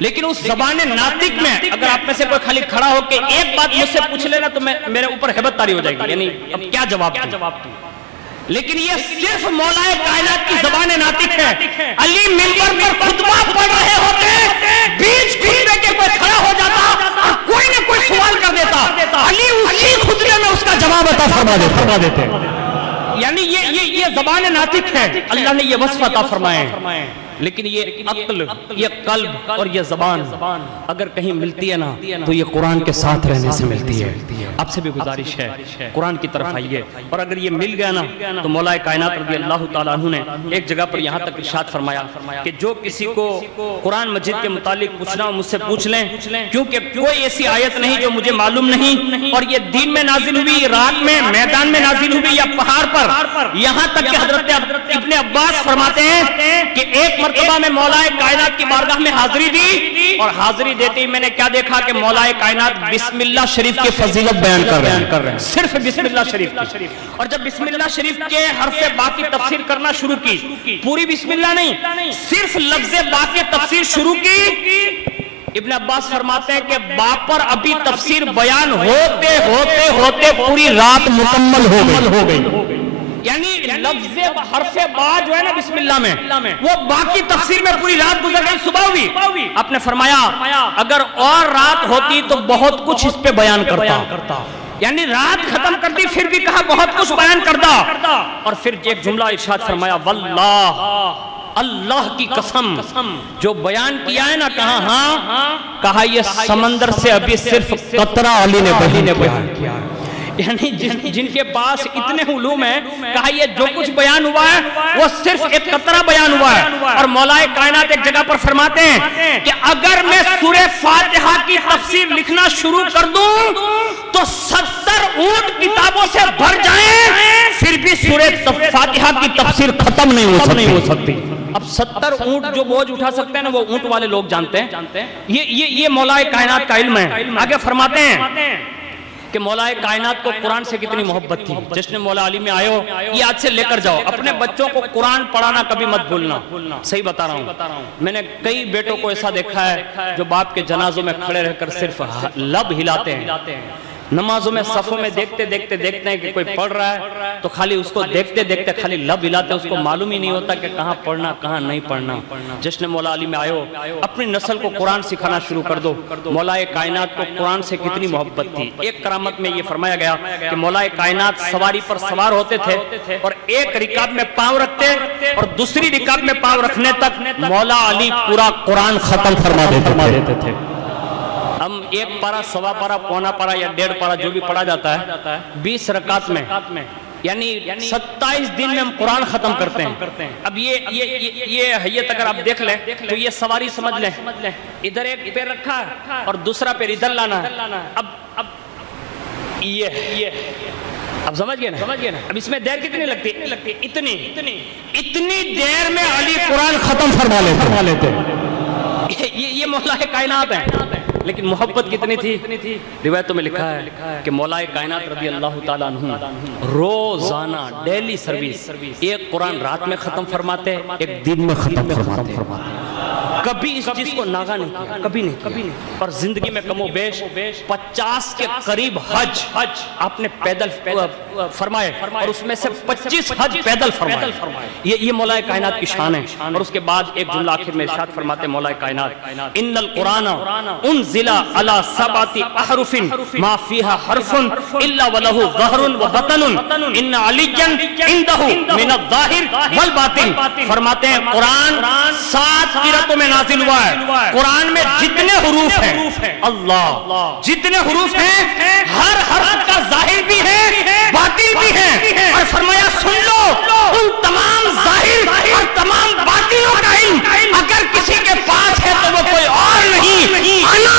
لیکن اس زبان ناطق میں اگر آپ میں سے کوئی خالی کھڑا ہو کے ایک بات مجھ سے پوچھ لینا تو میرے اوپر ہیبت طاری ہو جائے گی، یعنی اب کیا جواب دوں۔ لیکن یہ صرف مولا کائنات کی زبان ناطق ہے۔ علی منبر پر خطبہ پڑھ رہے ہوتے، بیچ خطبے کے کوئی کھڑا ہو جاتا اور کوئی نہ کوئی سوال کر دیتا، علی اسی خطبے میں اس کا جواب عطا فرما دیتے۔ یعنی یہ زبان ناطق ہے، اللہ نے یہ وصف عطا فرمائے ہیں۔ لیکن یہ عقل، یہ قلب اور یہ زبان اگر کہیں ملتی ہے نا تو یہ قرآن کے ساتھ رہنے سے ملتی ہے۔ آپ سے بھی گزارش ہے قرآن کی طرف آئیے، اور اگر یہ مل گیا نا تو مولا کائنات رضی اللہ تعالیٰ عنہ نے ایک جگہ پر یہاں تک ارشاد فرمایا کہ جو کسی کو قرآن مجید کے متعلق پوچھنا مجھ سے پوچھ لیں، کیونکہ کوئی ایسی آیت نہیں جو مجھے معلوم نہیں، اور یہ دین میں نازل ہوئی، رات میں میدان میں نازل ہوئی یا پہاڑ پر، یہاں تک کہ حضرت ابن عباس فرماتے ہیں کہ ایک مرتبہ مرتبہ میں مولا کائنات کی بارگاہ میں حاضری دی، اور حاضری دیتے ہی میں نے کیا دیکھا کہ مولا کائنات بسم اللہ شریف کی فضیلت بیان کر رہے ہیں، صرف بسم اللہ شریف کی۔ اور جب بسم اللہ شریف کے حرف با کی تفسیر کرنا شروع کی، پوری بسم اللہ نہیں، صرف لفظ با کی تفسیر شروع کی، ابن عباس فرماتے ہیں کہ با پر ابھی تفسیر بیان ہوتے ہوتے ہوتے پوری رات مکمل ہو گئی۔ یعنی لفظ حرف با جو ہے نا بسم اللہ میں، وہ باقی تفسیر میں پوری رات گزر گئی، صبح ہوئی۔ آپ نے فرمایا اگر اور رات ہوتی تو بہت کچھ اس پہ بیان کرتا، یعنی رات ختم کر دی پھر بھی کہا بہت کچھ بیان کرتا، اور پھر ایک جملہ ارشاد فرمایا واللہ، اللہ کی قسم جو بیان کیا ہے نا، کہا ہاں، کہا یہ سمندر سے ابھی صرف قطرہ علی نے بیان کیا، یعنی جن کے پاس اتنے علوم ہیں، کہا یہ جو کچھ بیان ہوا ہے وہ صرف ایک قطرہ بیان ہوا ہے۔ اور مولا کائنات ایک جگہ پر فرماتے ہیں کہ اگر میں سورہ فاتحہ کی تفسیر لکھنا شروع کر دوں تو 70 اونٹ کتابوں سے بھر جائیں، پھر بھی سورہ فاتحہ کی تفسیر ختم نہیں ہو سکتی۔ اب 70 اونٹ جو بوجھ اٹھا سکتے ہیں نا، وہ اونٹ والے لوگ جانتے ہیں، یہ مولا کائنات کا علم ہے۔ آگے فرماتے ہیں کہ مولا کائنات کو قرآن سے کتنی محبت تھی، جشن مولا علی میں آئے ہو، یہ آج سے لے کر جاؤ، اپنے بچوں کو قرآن پڑھانا کبھی مت بھولنا، صحیح بتا رہا ہوں۔ میں نے کئی بیٹوں کو ایسا دیکھا ہے جو باپ کے جنازوں میں کھڑے رہ کر صرف لب ہلاتے ہیں، نمازوں میں صفوں میں دیکھتے ہیں کہ کوئی پڑھ رہا ہے تو خالی اس کو دیکھتے خالی لب ہلاتے ہیں، اس کو معلوم ہی نہیں ہوتا کہ کہاں پڑھنا کہاں نہیں پڑھنا۔ جشن مولا علی میں آئے ہو، اپنی نسل کو قرآن سکھانا شروع کر دو۔ مولا کائنات کو قرآن سے کتنی محبت تھی۔ ایک کرامت میں یہ فرمایا گیا کہ مولا کائنات سواری پر سوار ہوتے تھے اور ایک رکاب میں پاؤں رکھتے اور دوسری رکاب میں پاؤں رکھنے تک مولا علی پورا قرآن ختم فرما دیتے تھے۔ ہم ایک پارا، سوا پارا، پونا پارا یا 1.5 پارا جو بھی پڑھا جاتا ہے 20 رکعت میں، یعنی 27 دن میں ہم قرآن ختم کرتے ہیں۔ اب یہ حیت اگر آپ دیکھ لیں تو یہ سواری سمجھ لیں، ادھر ایک پیر رکھا ہے اور دوسرا پیر ادھر لانا ہے۔ اب یہ اب سمجھ گئے نا، اب اس میں دیر کتنی لگتی ہے؟ اتنی دیر میں علی قرآن ختم فرما لیتے۔ یہ مولا کائنات ہے، لیکن محبت کتنی تھی؟ روایتوں میں لکھا ہے کہ مولا کائنات رضی اللہ تعالیٰ عنہ روزانہ ڈیلی سروس ایک قرآن رات میں ختم فرماتے، ایک دن میں ختم فرماتے، کبھی اس چیز کو ناغا نہیں کیا، کبھی نہیں۔ اور زندگی میں کم و بیش 50 کے قریب حج آپ نے پیدل فرمائے، اور اس میں سے 25 حج پیدل فرمائے۔ یہ مولا کائنات کی شان ہے۔ اور اس کے بعد ایک جملہ آخر میں ارشاد فرماتے مولا کائنات، ان القرآن انزل علی 7 احرف ما فیہا حرف الا ولہ ظہر و بطن ان علیجا عنده من الظاہر والباطن۔ فرماتے ہیں قرآن 7 قرأتوں میں نازل ہوا ہے۔ قرآن میں جتنے حروف ہیں، اللہ جتنے حروف ہیں، ہر حرف کا ظاہر بھی ہے باطن بھی ہے۔ اور فرمایا سن لو ان تمام ظاہر اور تمام باطنوں کا علم اگر کسی کے پاس ہے تو وہ کوئی اور نہیں، انا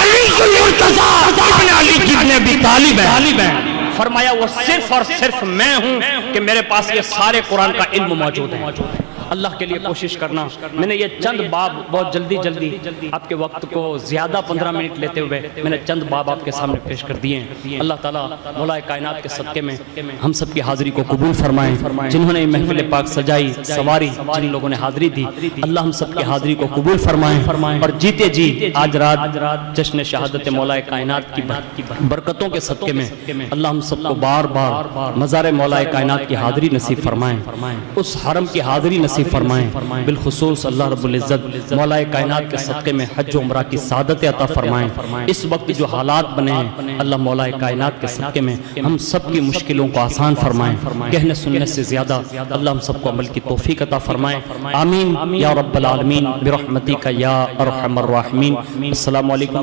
علی المرتضی ابن علی ابن ابی طالب ہے۔ فرمایا وہ صرف اور صرف میں ہوں کہ میرے پاس یہ سارے قرآن کا علم موجود ہے۔ اللہ کے لیے کوشش کرنا۔ میں نے یہ چند باب بہت جلدی آپ کے وقت کو زیادہ 15 منٹ لیتے ہوئے میں نے چند باب آپ کے سامنے پیش کر دیے ہیں۔ اللہ تعالیٰ مولا کائنات کے صدقے میں ہم سب کی حاضری کو قبول فرمائیں۔ جنہوں نے محفل پاک سجائی سواری، جن لوگوں نے حاضری دی، اللہ ہم سب کی حاضری کو قبول فرمائیں، اور جیتے جی آج رات جشن شہادت مولا کائنات کی برکتوں کے صدقے میں اللہ ہم سب کو بار بار مزار مولا کائنات کی حاضری نصیب فرمائیں، اس حرم کی حاضری نصیب فرمائیں۔ بالخصوص اللہ رب العزت مولا کائنات کے صدقے میں حج و عمرہ کی سعادت عطا فرمائیں۔ اس وقت جو حالات بنے ہیں اللہ مولا کائنات کے صدقے میں ہم سب کی مشکلوں کو آسان فرمائیں، کہنے سننے سے زیادہ اللہ ہم سب کو عمل کی توفیق عطا فرمائیں۔ آمین یا رب العالمین برحمتک یا ارحم الراحمین۔ السلام علیکم۔